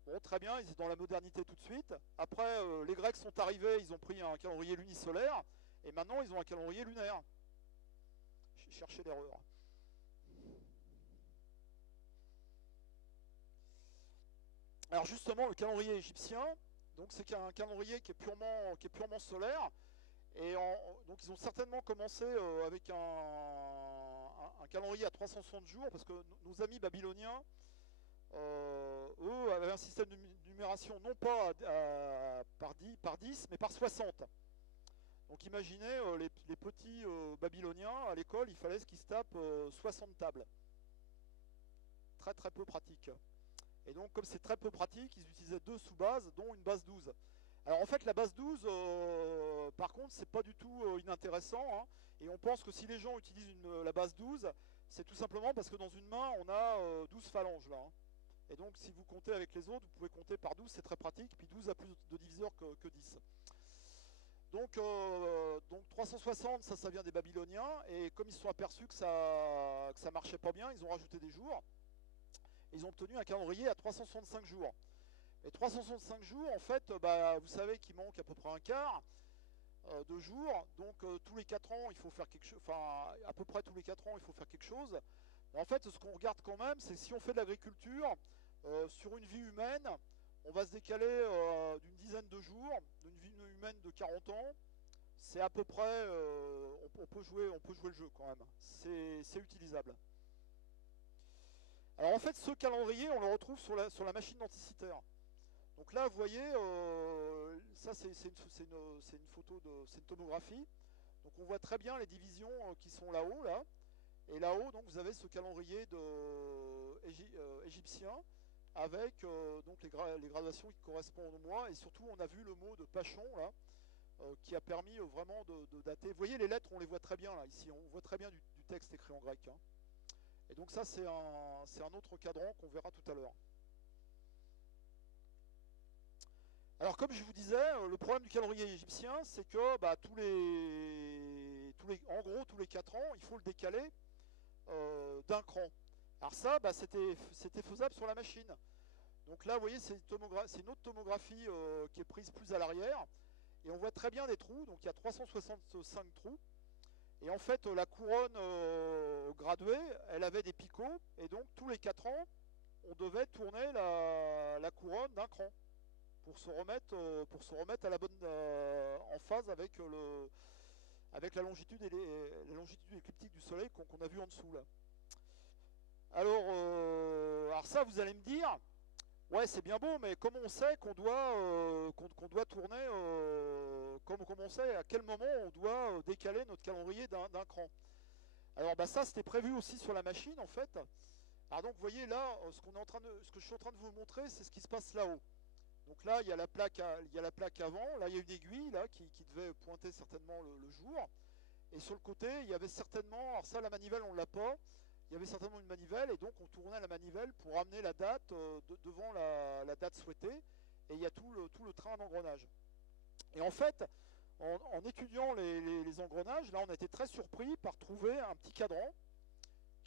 bon, très bien, ils étaient dans la modernité tout de suite. Après, les Grecs sont arrivés, ils ont pris un calendrier lunisolaire, et maintenant ils ont un calendrier lunaire. J'ai cherché l'erreur. Alors justement, le calendrier égyptien, donc c'est un calendrier qui est purement solaire, et donc ils ont certainement commencé avec un calendrier à 360 jours, parce que nos amis babyloniens, eux avaient un système de numération non pas par 10, mais par 60. Donc imaginez les petits babyloniens à l'école, il fallait qu'ils se tapent 60 tables. Très très peu pratique. Et donc comme c'est très peu pratique, ils utilisaient deux sous-bases, dont une base 12. Alors en fait la base 12, par contre, c'est pas du tout inintéressant, hein, et on pense que si les gens utilisent la base 12, c'est tout simplement parce que dans une main, on a 12 phalanges là. Hein. Et donc si vous comptez avec les autres, vous pouvez compter par 12, c'est très pratique, puis 12 a plus de diviseurs que 10. Donc 360, ça vient des Babyloniens, et comme ils se sont aperçus que ça marchait pas bien, ils ont rajouté des jours, et ils ont obtenu un calendrier à 365 jours. Et 365 jours, en fait, bah, vous savez qu'il manque à peu près un quart de jours, donc tous les 4 ans, il faut faire quelque chose, enfin, à peu près tous les 4 ans, il faut faire quelque chose. Mais en fait, ce qu'on regarde quand même, c'est que si on fait de l'agriculture, sur une vie humaine, on va se décaler d'une dizaine de jours, d'une vie humaine de 40 ans, c'est à peu près, on peut jouer le jeu quand même, c'est utilisable. Alors en fait, ce calendrier, on le retrouve sur la machine d'Anticythère. Donc là, vous voyez, ça c'est une photo, c'est une tomographie. Donc on voit très bien les divisions qui sont là-haut, là. Et là-haut, donc vous avez ce calendrier égyptien avec donc les gradations qui correspondent au mois. Et surtout, on a vu le mot de Pachon, là, qui a permis vraiment de dater. Vous voyez, les lettres, on les voit très bien, là, ici. On voit très bien du texte écrit en grec. Hein. Et donc ça, c'est un autre cadran qu'on verra tout à l'heure. Alors comme je vous disais, le problème du calendrier égyptien, c'est que bah, en gros, tous les 4 ans, il faut le décaler d'un cran. Alors ça, bah, c'était faisable sur la machine. Donc là, vous voyez, c'est une autre tomographie qui est prise plus à l'arrière. Et on voit très bien des trous, donc il y a 365 trous. Et en fait, la couronne graduée, elle avait des picots. Et donc, tous les 4 ans, on devait tourner la couronne d'un cran pour se remettre à la bonne, en phase avec, avec la longitude écliptique du Soleil qu'on a vu en dessous là. Alors ça, vous allez me dire, ouais, c'est bien beau, mais comment on sait qu'on doit tourner, comment on sait à quel moment on doit décaler notre calendrier d'un cran. Alors bah ça, c'était prévu aussi sur la machine en fait. Alors donc, vous voyez là, ce que je suis en train de vous montrer, c'est ce qui se passe là-haut. Donc là, il y a la plaque avant, là il y a une aiguille là, qui devait pointer certainement le jour. Et sur le côté, il y avait certainement, alors ça la manivelle on ne l'a pas, il y avait certainement une manivelle et donc on tournait la manivelle pour amener la date devant la date souhaitée. Et il y a tout le train d'engrenage. Et en fait, en étudiant les engrenages, là on a été très surpris par trouver un petit cadran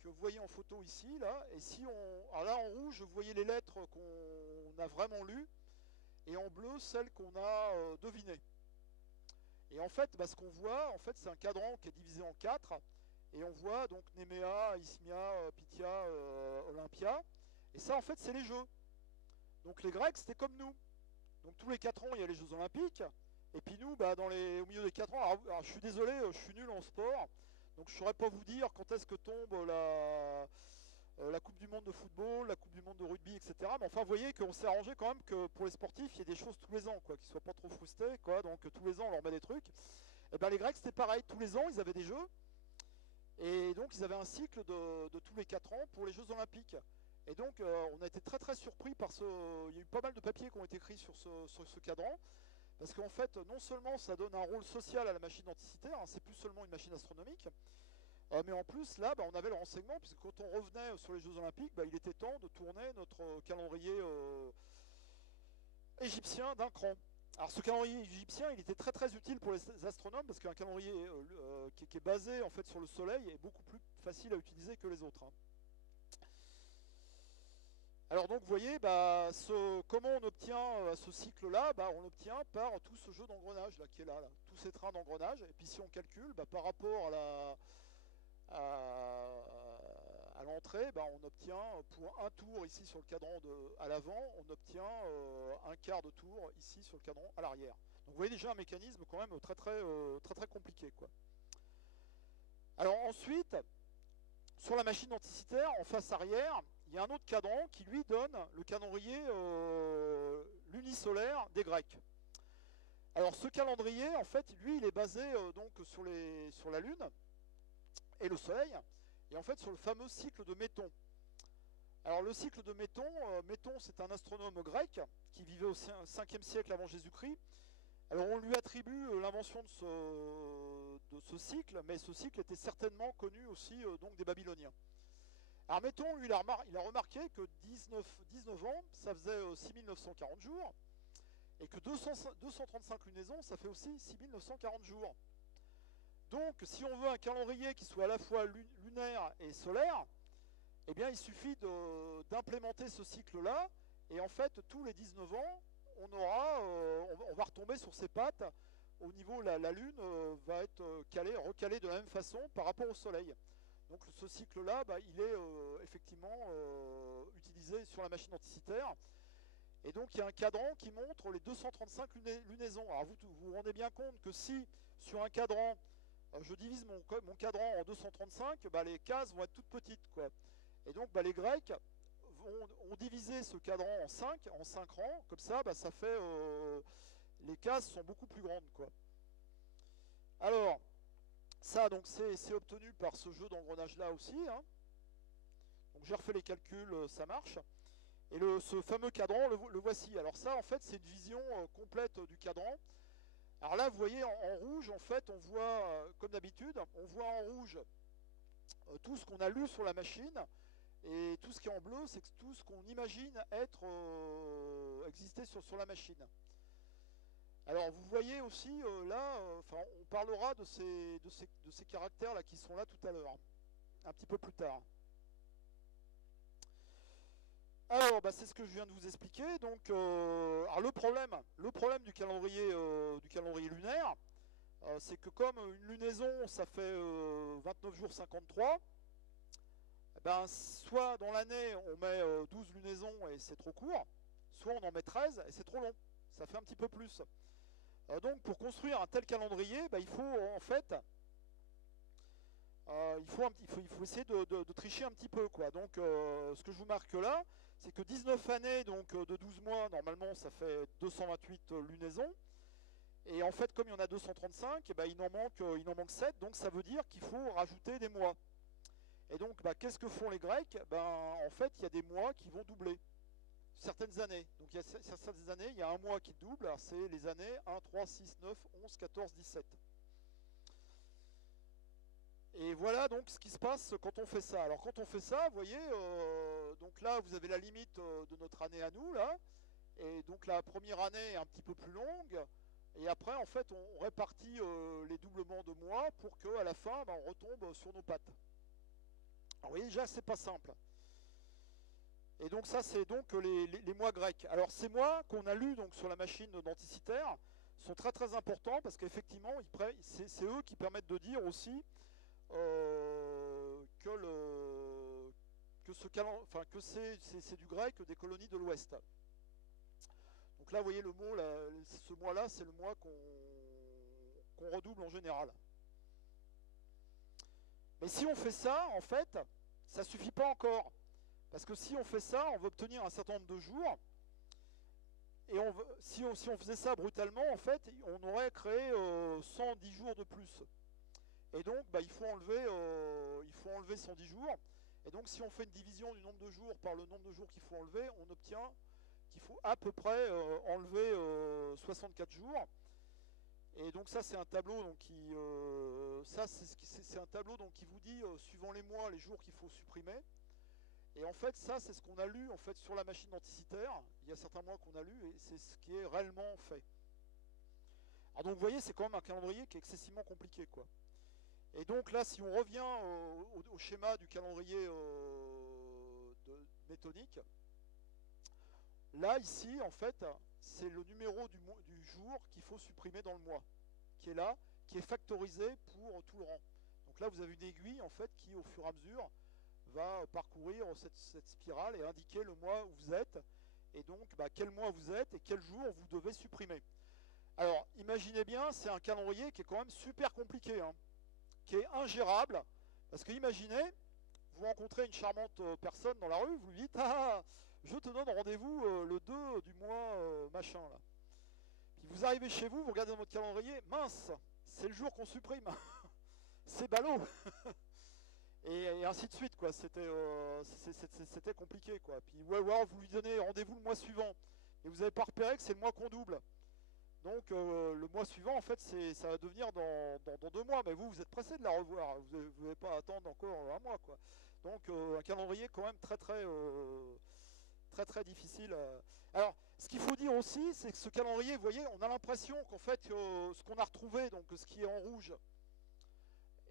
que vous voyez en photo ici. Là, et si alors là en rouge, vous voyez les lettres qu'on a vraiment lues. Et en bleu, celle qu'on a devinées. Et en fait, bah, ce qu'on voit, en fait, c'est un cadran qui est divisé en 4. Et on voit donc Néméa, Isthmia, Pythia, Olympia. Et ça, en fait, c'est les Jeux. Donc les Grecs, c'était comme nous. Donc tous les 4 ans, il y a les Jeux Olympiques. Et puis nous, bah, au milieu des 4 ans, alors, je suis désolé, je suis nul en sport. Donc je ne saurais pas vous dire quand est-ce que tombe la Coupe du Monde de football, la Coupe du Monde de rugby, etc. Mais enfin, vous voyez qu'on s'est arrangé quand même que pour les sportifs, il y ait des choses tous les ans, quoi, qu'ils ne soient pas trop frustrés, quoi. Donc tous les ans, on leur met des trucs. Et ben les Grecs, c'était pareil. Tous les ans, ils avaient des jeux. Et donc, ils avaient un cycle de tous les 4 ans pour les Jeux Olympiques. Et donc, on a été très très surpris par ce... Il y a eu pas mal de papiers qui ont été écrits sur ce cadran. Parce qu'en fait, non seulement ça donne un rôle social à la machine anticitaire, hein, c'est plus seulement une machine astronomique, mais en plus, là, bah, on avait le renseignement, puisque quand on revenait sur les Jeux Olympiques, bah, il était temps de tourner notre calendrier égyptien d'un cran. Alors ce calendrier égyptien, il était très très utile pour les astronomes, parce qu'un calendrier qui est basé en fait sur le Soleil est beaucoup plus facile à utiliser que les autres. Hein. Alors donc vous voyez, bah, comment on obtient ce cycle-là, bah, on l'obtient par tout ce jeu d'engrenage là, qui est là, tous ces trains d'engrenage. Et puis si on calcule, bah, par rapport à l'entrée, bah, on obtient pour un tour ici sur le cadran à l'avant, on obtient un quart de tour ici sur le cadran à l'arrière. Donc vous voyez déjà un mécanisme quand même très très compliqué, quoi. Alors ensuite, sur la machine anticitaire, en face arrière, il y a un autre cadran qui lui donne le calendrier lunisolaire des Grecs. Alors ce calendrier, en fait, lui, il est basé donc sur la Lune et le Soleil, et en fait sur le fameux cycle de Méton. Alors le cycle de Méton, Méton c'est un astronome grec qui vivait au 5e siècle avant Jésus-Christ. Alors on lui attribue l'invention de ce cycle, mais ce cycle était certainement connu aussi donc des Babyloniens. Alors Méton, lui, il a remarqué que 19 ans, ça faisait 6940 jours, et que 235 lunaisons, ça fait aussi 6940 jours. Donc, si on veut un calendrier qui soit à la fois lunaire et solaire, eh bien, il suffit d'implémenter ce cycle-là, et en fait, tous les 19 ans, on va retomber sur ses pattes. Au niveau, la Lune va être recalée de la même façon par rapport au Soleil. Donc, ce cycle-là, bah, il est effectivement utilisé sur la machine anticitaire. Et donc, il y a un cadran qui montre les 235 lunaisons. Alors, vous vous rendez bien compte que si, sur un cadran, je divise mon cadran en 235, bah, les cases vont être toutes petites, quoi. Et donc bah, les Grecs ont divisé ce cadran en 5 rangs, comme ça, bah, ça fait les cases sont beaucoup plus grandes, quoi. Alors, ça donc c'est obtenu par ce jeu d'engrenage là aussi. Hein. Donc j'ai refait les calculs, ça marche. Et ce fameux cadran, le voici. Alors ça, en fait, c'est une vision complète du cadran. Alors là, vous voyez, en rouge, en fait, on voit, comme d'habitude, on voit en rouge tout ce qu'on a lu sur la machine, et tout ce qui est en bleu, c'est tout ce qu'on imagine être exister sur la machine. Alors vous voyez aussi là, on parlera de ces caractères là qui sont là tout à l'heure, un petit peu plus tard. Alors c'est ce que je viens de vous expliquer. Donc alors le problème du calendrier lunaire, c'est que comme une lunaison ça fait 29 jours 53, soit dans l'année on met 12 lunaisons et c'est trop court, soit on en met 13 et c'est trop long, ça fait un petit peu plus. Donc pour construire un tel calendrier, il faut en fait il faut essayer de tricher un petit peu, quoi. Donc ce que je vous marque là, c'est que 19 années donc, de 12 mois, normalement ça fait 228 lunaisons. Et en fait, comme il y en a 235, il en manque 7, donc ça veut dire qu'il faut rajouter des mois. Et donc qu'est-ce que font les Grecs? En fait, il y a des mois qui vont doubler certaines années. Donc il y a certaines années, il y a un mois qui double, alors c'est les années 1, 3, 6, 9, 11, 14, 17. Et voilà donc ce qui se passe quand on fait ça. Alors quand on fait ça, vous voyez, donc là vous avez la limite de notre année à nous, là. Et donc la première année est un petit peu plus longue. Et après, en fait, on répartit les doublements de mois pour qu'à la fin, on retombe sur nos pattes. Alors vous voyez, déjà, c'est pas simple. Et donc ça, c'est donc les mois grecs. Alors ces mois qu'on a lus donc, sur la machine d'Anticythère sont très très importants parce qu'effectivement, c'est eux qui permettent de dire aussi que c'est du grec des colonies de l'Ouest. Donc là, vous voyez le mot, ce mois-là, c'est le mois qu'on redouble en général. Mais si on fait ça, en fait, ça ne suffit pas encore. Parce que si on fait ça, on veut obtenir un certain nombre de jours. Et si on faisait ça brutalement, en fait, on aurait créé 110 jours de plus. Et donc, il faut enlever 110 jours. Et donc, si on fait une division du nombre de jours par le nombre de jours qu'il faut enlever, on obtient qu'il faut à peu près enlever 64 jours. Et donc ça, c'est un tableau donc, c'est un tableau donc, qui vous dit, suivant les mois, les jours qu'il faut supprimer. Et en fait, ça, c'est ce qu'on a lu en fait, sur la machine d'Anticythère. Il y a certains mois qu'on a lu, et c'est ce qui est réellement fait. Alors donc, vous voyez, c'est quand même un calendrier qui est excessivement compliqué, quoi. Et donc là, si on revient au schéma du calendrier métonique, là, ici, en fait, c'est le numéro du jour qu'il faut supprimer dans le mois, qui est là, qui est factorisé pour tout le rang. Donc là, vous avez une aiguille, en fait, qui, au fur et à mesure, va parcourir cette spirale et indiquer le mois où vous êtes, et donc quel mois vous êtes et quel jour vous devez supprimer. Alors, imaginez bien, c'est un calendrier qui est quand même super compliqué, hein, qui est ingérable, parce que imaginez, vous rencontrez une charmante personne dans la rue, vous lui dites « Ah, je te donne rendez-vous le 2 du mois machin, là. » Puis vous arrivez chez vous, vous regardez dans votre calendrier, mince, c'est le jour qu'on supprime. C'est ballot. Et ainsi de suite, quoi. C'était compliqué, quoi. Puis vous lui donnez rendez-vous le mois suivant, et vous n'avez pas repéré que c'est le mois qu'on double. Donc le mois suivant, en fait, ça va devenir dans 2 mois, mais vous êtes pressé de la revoir. Vous n'allez pas attendre encore un mois, quoi. Donc un calendrier quand même très très difficile. Alors, ce qu'il faut dire aussi, c'est que ce calendrier, vous voyez, on a l'impression qu'en fait, ce qu'on a retrouvé, donc ce qui est en rouge,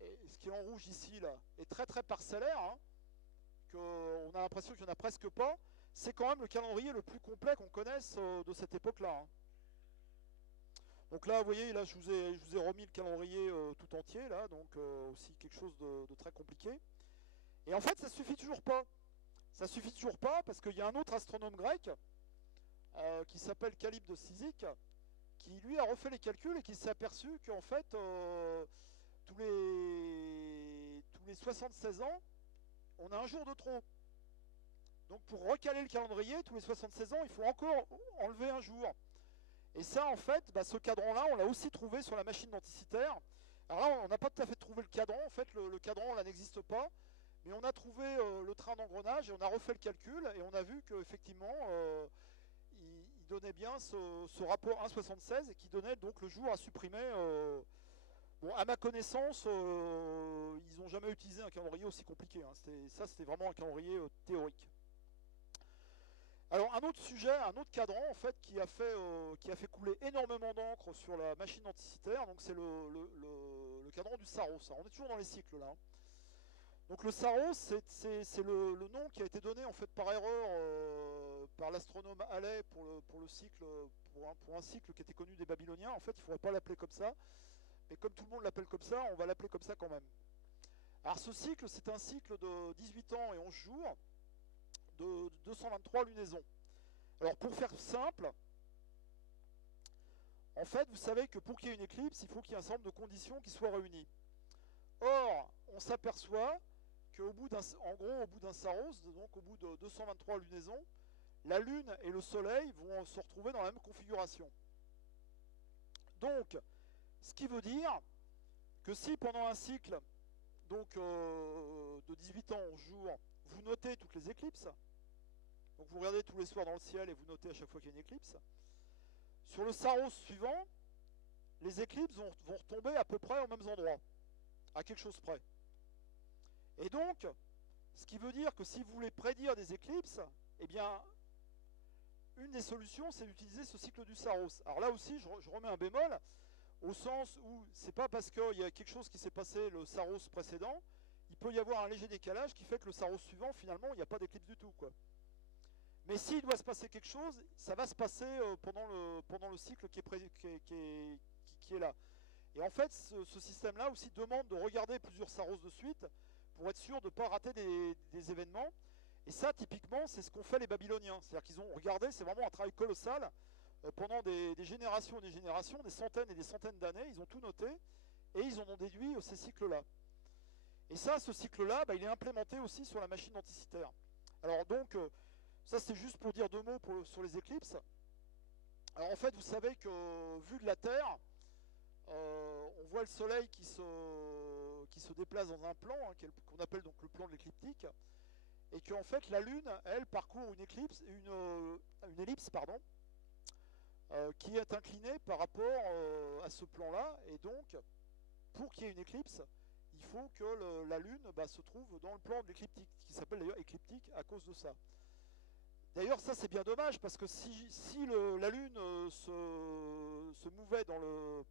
et ce qui est en rouge ici, là, est très très parcellaire, hein, qu'on a l'impression qu'il n'y en a presque pas. C'est quand même le calendrier le plus complet qu'on connaisse de cette époque-là. Hein. Donc là, vous voyez, là, je vous ai remis le calendrier tout entier, là, donc aussi quelque chose de très compliqué. Et en fait, ça ne suffit toujours pas. Ça ne suffit toujours pas parce qu'il y a un autre astronome grec qui s'appelle Calyphe de Cyzique, qui lui a refait les calculs et qui s'est aperçu qu'en fait, tous les 76 ans, on a un jour de trop. Donc pour recaler le calendrier, tous les 76 ans, il faut encore enlever un jour. Et ça, en fait, ce cadran-là, on l'a aussi trouvé sur la machine d'Anticythère. Alors là, on n'a pas tout à fait trouvé le cadran. En fait, le cadran, là, n'existe pas. Mais on a trouvé le train d'engrenage et on a refait le calcul. Et on a vu qu'effectivement, il donnait bien ce rapport 1,76 et qui donnait donc le jour à supprimer Bon, à ma connaissance, ils n'ont jamais utilisé un calendrier aussi compliqué. Hein. C'était vraiment un calendrier théorique. Alors un autre sujet, un autre cadran en fait qui a fait couler énormément d'encre sur la machine anticitaire, donc c'est le cadran du Saros. Alors, on est toujours dans les cycles là. Hein. Donc le Saros, c'est le nom qui a été donné en fait par erreur par l'astronome Halley pour un cycle qui était connu des Babyloniens. En fait, il ne faudrait pas l'appeler comme ça, mais comme tout le monde l'appelle comme ça, on va l'appeler comme ça quand même. Alors ce cycle, c'est un cycle de 18 ans et 11 jours, de 223 lunaisons. Alors pour faire simple, en fait, vous savez que pour qu'il y ait une éclipse, il faut qu'il y ait un certain nombre de conditions qui soient réunies. Or, on s'aperçoit qu'au bout d'un Saros, donc au bout de 223 lunaisons, la Lune et le Soleil vont se retrouver dans la même configuration. Donc, ce qui veut dire que si pendant un cycle donc, de 18 ans, 11 jours, vous notez toutes les éclipses, donc vous regardez tous les soirs dans le ciel et vous notez à chaque fois qu'il y a une éclipse, sur le Saros suivant, les éclipses vont retomber à peu près aux mêmes endroits, à quelque chose près. Et donc, ce qui veut dire que si vous voulez prédire des éclipses, eh bien, une des solutions, c'est d'utiliser ce cycle du Saros. Alors là aussi, je remets un bémol, au sens où c'est pas parce qu'il y a quelque chose qui s'est passé le Saros précédent, il peut y avoir un léger décalage qui fait que le Saros suivant, finalement, il n'y a pas d'éclipse du tout, quoi. Mais s'il doit se passer quelque chose, ça va se passer pendant le cycle qui est là. Et en fait, ce système-là aussi demande de regarder plusieurs Saros de suite pour être sûr de ne pas rater des événements. Et ça, typiquement, c'est ce qu'ont fait les Babyloniens. C'est-à-dire qu'ils ont regardé, c'est vraiment un travail colossal. Pendant des générations et des générations, des centaines et des centaines d'années, ils ont tout noté et ils en ont déduit ces cycles-là. Et ça, ce cycle-là, il est implémenté aussi sur la machine anticitaire. Alors donc, ça c'est juste pour dire deux mots sur les éclipses. Alors en fait, vous savez que vu de la Terre, on voit le Soleil qui se déplace dans un plan, hein, qu'on appelle donc le plan de l'écliptique, et qu'en fait la Lune, elle, parcourt une ellipse, qui est inclinée par rapport à ce plan-là, et donc, pour qu'il y ait une éclipse, il faut que la Lune se trouve dans le plan de l'écliptique, qui s'appelle d'ailleurs écliptique à cause de ça. D'ailleurs, ça c'est bien dommage, parce que si la Lune se mouvait dans le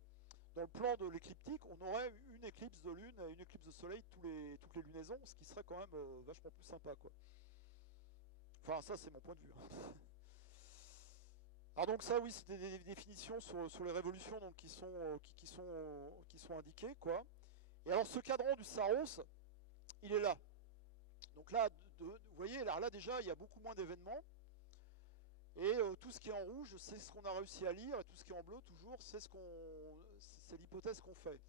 plan de l'écliptique, on aurait une éclipse de Lune et une éclipse de Soleil toutes les lunaisons, ce qui serait quand même vachement plus sympa, quoi. Enfin, ça c'est mon point de vue. Alors donc ça, oui, c'est des définitions sur les révolutions donc, qui sont indiquées, quoi. Et alors ce cadran du Saros, il est là. Donc là, vous voyez, là déjà, il y a beaucoup moins d'événements. Et tout ce qui est en rouge, c'est ce qu'on a réussi à lire, et tout ce qui est en bleu, toujours, c'est l'hypothèse qu'on fait.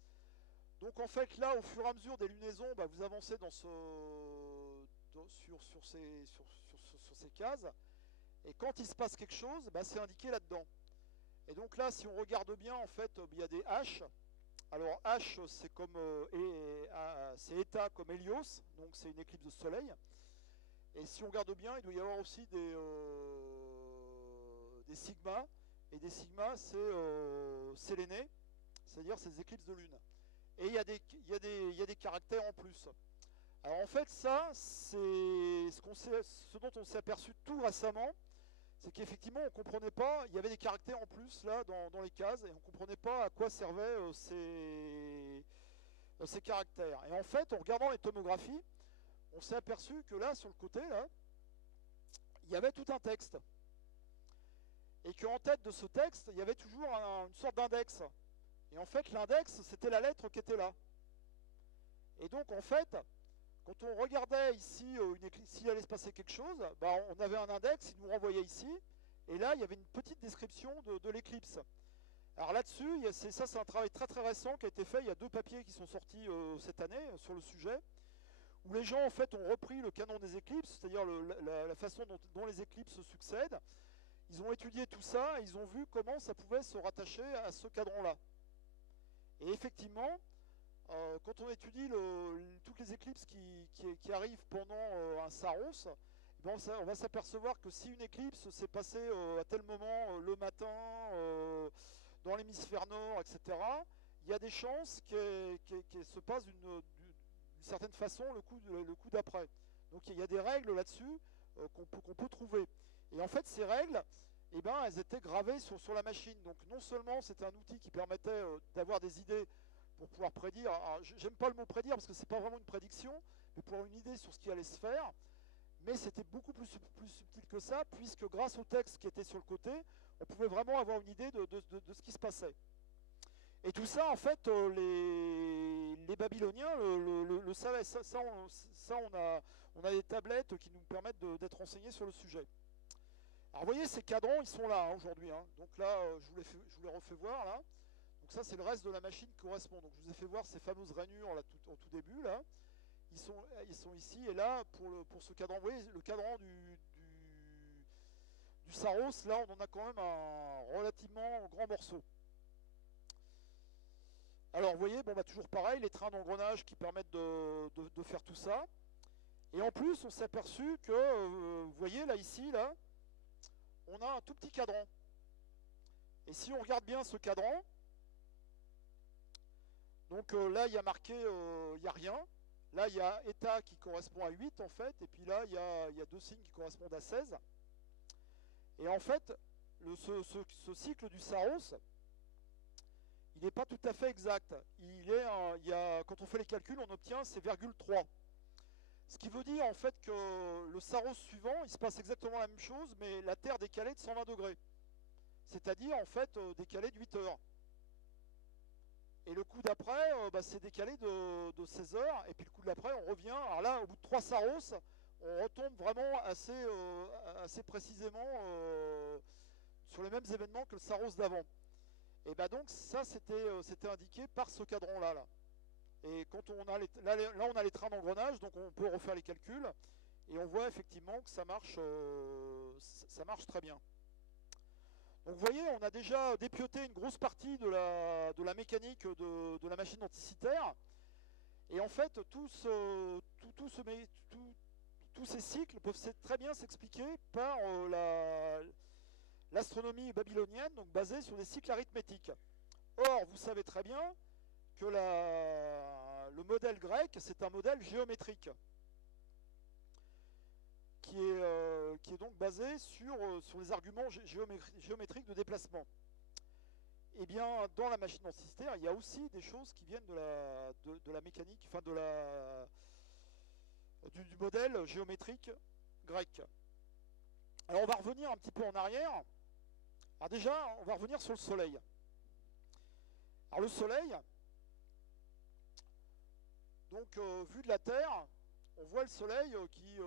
Donc en fait, là, au fur et à mesure des lunaisons, vous avancez sur ces cases, et quand il se passe quelque chose, c'est indiqué là-dedans. Et donc là, si on regarde bien, en fait, il y a des H. Alors H, c'est comme c'est Eta comme Hélios, donc c'est une éclipse de soleil. Et si on regarde bien, il doit y avoir aussi des sigma, et des sigma, c'est séléné, c'est-à-dire ces éclipses de lune. Et il y a des caractères en plus. Alors en fait, ça, c'est ce dont on s'est aperçu tout récemment, c'est qu'effectivement, on ne comprenait pas, il y avait des caractères en plus là dans les cases, et on ne comprenait pas à quoi servaient ces caractères. Et en fait, en regardant les tomographies, on s'est aperçu que là, sur le côté, là, il y avait tout un texte. Et qu'en tête de ce texte, il y avait toujours une sorte d'index. Et en fait, l'index, c'était la lettre qui était là. Et donc, en fait, quand on regardait ici s'il allait se passer quelque chose, on avait un index, il nous renvoyait ici, et là, il y avait une petite description de l'éclipse. Alors là-dessus, c'est un travail très très récent qui a été fait, il y a 2 papiers qui sont sortis cette année sur le sujet, où les gens en fait ont repris le canon des éclipses, c'est-à-dire la façon dont les éclipses se succèdent. Ils ont étudié tout ça et ils ont vu comment ça pouvait se rattacher à ce cadran-là. Et effectivement, quand on étudie toutes les éclipses qui arrivent pendant un Saros, on va s'apercevoir que si une éclipse s'est passée à tel moment le matin dans l'hémisphère nord, etc., il y a des chances qu'il se passe d'une certaine façon le coup d'après. Donc il y a des règles là-dessus qu'on peut trouver. Et en fait, ces règles, eh ben, elles étaient gravées sur la machine. Donc non seulement c'était un outil qui permettait d'avoir des idées pour pouvoir prédire. J'aime pas le mot prédire parce que c'est pas vraiment une prédiction, mais pour avoir une idée sur ce qui allait se faire. Mais c'était beaucoup plus subtil que ça, puisque grâce au texte qui était sur le côté, on pouvait vraiment avoir une idée de ce qui se passait. Et tout ça, en fait, les Babyloniens le savaient. On a des tablettes qui nous permettent d'être renseignés sur le sujet. Alors, vous voyez, ces cadrans, ils sont là aujourd'hui. Hein. Donc là, je vous les refais voir, là. Donc ça, c'est le reste de la machine qui correspond. Donc je vous ai fait voir ces fameuses rainures là, au tout début, là. Ils sont ici, et là, pour ce cadran, vous voyez, le cadran du Saros, là, on en a quand même un relativement grand morceau. Alors, vous voyez, bon, bah, toujours pareil, les trains d'engrenage qui permettent de faire tout ça. Et en plus, on s'est aperçu que, vous voyez, là, ici, là, on a un tout petit cadran. Et si on regarde bien ce cadran, donc là, il y a marqué, il n'y a rien. Là, il y a état qui correspond à 8, en fait. Et puis là, il y a deux signes qui correspondent à 16. Et en fait, ce cycle du Saros, il n'est pas tout à fait exact. Quand on fait les calculs, on obtient ces virgule 3. Ce qui veut dire en fait que le Saros suivant, il se passe exactement la même chose, mais la Terre décalée de 120 degrés. C'est-à-dire en fait décalée de 8 heures. Et le coup d'après, c'est décalé de 16 heures. Et puis le coup d'après, on revient. Alors là, au bout de 3 Saros, on retombe vraiment assez précisément sur les mêmes événements que le Saros d'avant. Et bah donc ça, c'était indiqué par ce cadran-là. Là. Et quand on a là, on a les trains d'engrenage, donc on peut refaire les calculs. Et on voit effectivement que ça marche très bien. Donc vous voyez, on a déjà dépioté une grosse partie de la mécanique de la machine anticitaire. Et en fait, tous ces cycles peuvent très bien s'expliquer par l'astronomie babylonienne, donc basée sur des cycles arithmétiques. Or, vous savez très bien que le modèle grec, c'est un modèle géométrique. Qui est donc basé sur les arguments géométriques de déplacement. Et bien, dans la machine anticitaire, il y a aussi des choses qui viennent de la mécanique, enfin du modèle géométrique grec. Alors, on va revenir un petit peu en arrière. Alors déjà, on va revenir sur le Soleil. Alors le Soleil, donc vu de la Terre, on voit le Soleil qui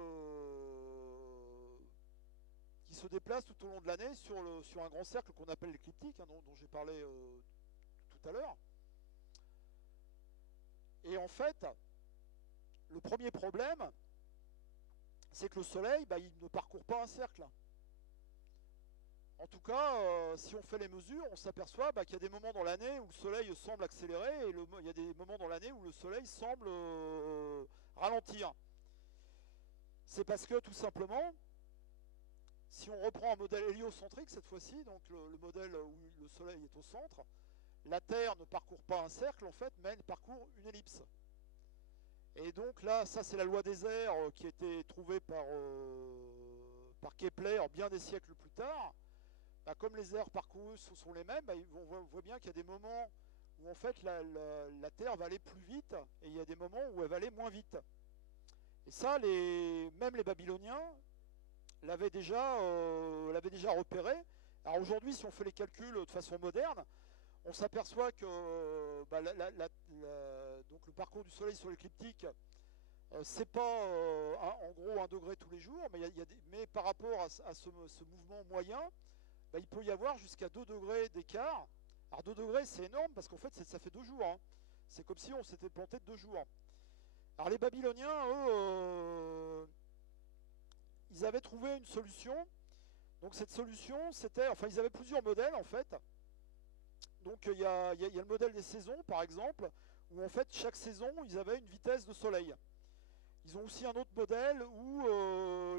se déplace tout au long de l'année sur un grand cercle qu'on appelle l'écliptique, hein, dont j'ai parlé tout à l'heure. Et en fait, le premier problème, c'est que le Soleil, il ne parcourt pas un cercle. En tout cas, si on fait les mesures, on s'aperçoit qu'il y a des moments dans l'année où le Soleil semble accélérer et il y a des moments dans l'année où le Soleil semble ralentir. C'est parce que, tout simplement, si on reprend un modèle héliocentrique cette fois-ci, donc le modèle où le Soleil est au centre, la Terre ne parcourt pas un cercle en fait, mais elle parcourt une ellipse. Et donc là, ça c'est la loi des airs qui a été trouvée par Kepler bien des siècles plus tard. Comme les airs parcourus sont les mêmes, on voit bien qu'il y a des moments où en fait la Terre va aller plus vite et il y a des moments où elle va aller moins vite. Et ça, même les Babyloniens l'avaient déjà repéré. Alors aujourd'hui, si on fait les calculs de façon moderne, on s'aperçoit que donc le parcours du Soleil sur l'écliptique, c'est pas en gros 1 degré tous les jours, mais par rapport à ce mouvement moyen, il peut y avoir jusqu'à 2 degrés d'écart. Alors 2 degrés, c'est énorme parce qu'en fait, ça fait 2 jours. Hein. C'est comme si on s'était planté de 2 jours. Alors les Babyloniens, eux, ils avaient trouvé une solution. Donc cette solution, ils avaient plusieurs modèles en fait. Donc il y a le modèle des saisons, par exemple, où en fait chaque saison, ils avaient une vitesse de soleil. Ils ont aussi un autre modèle où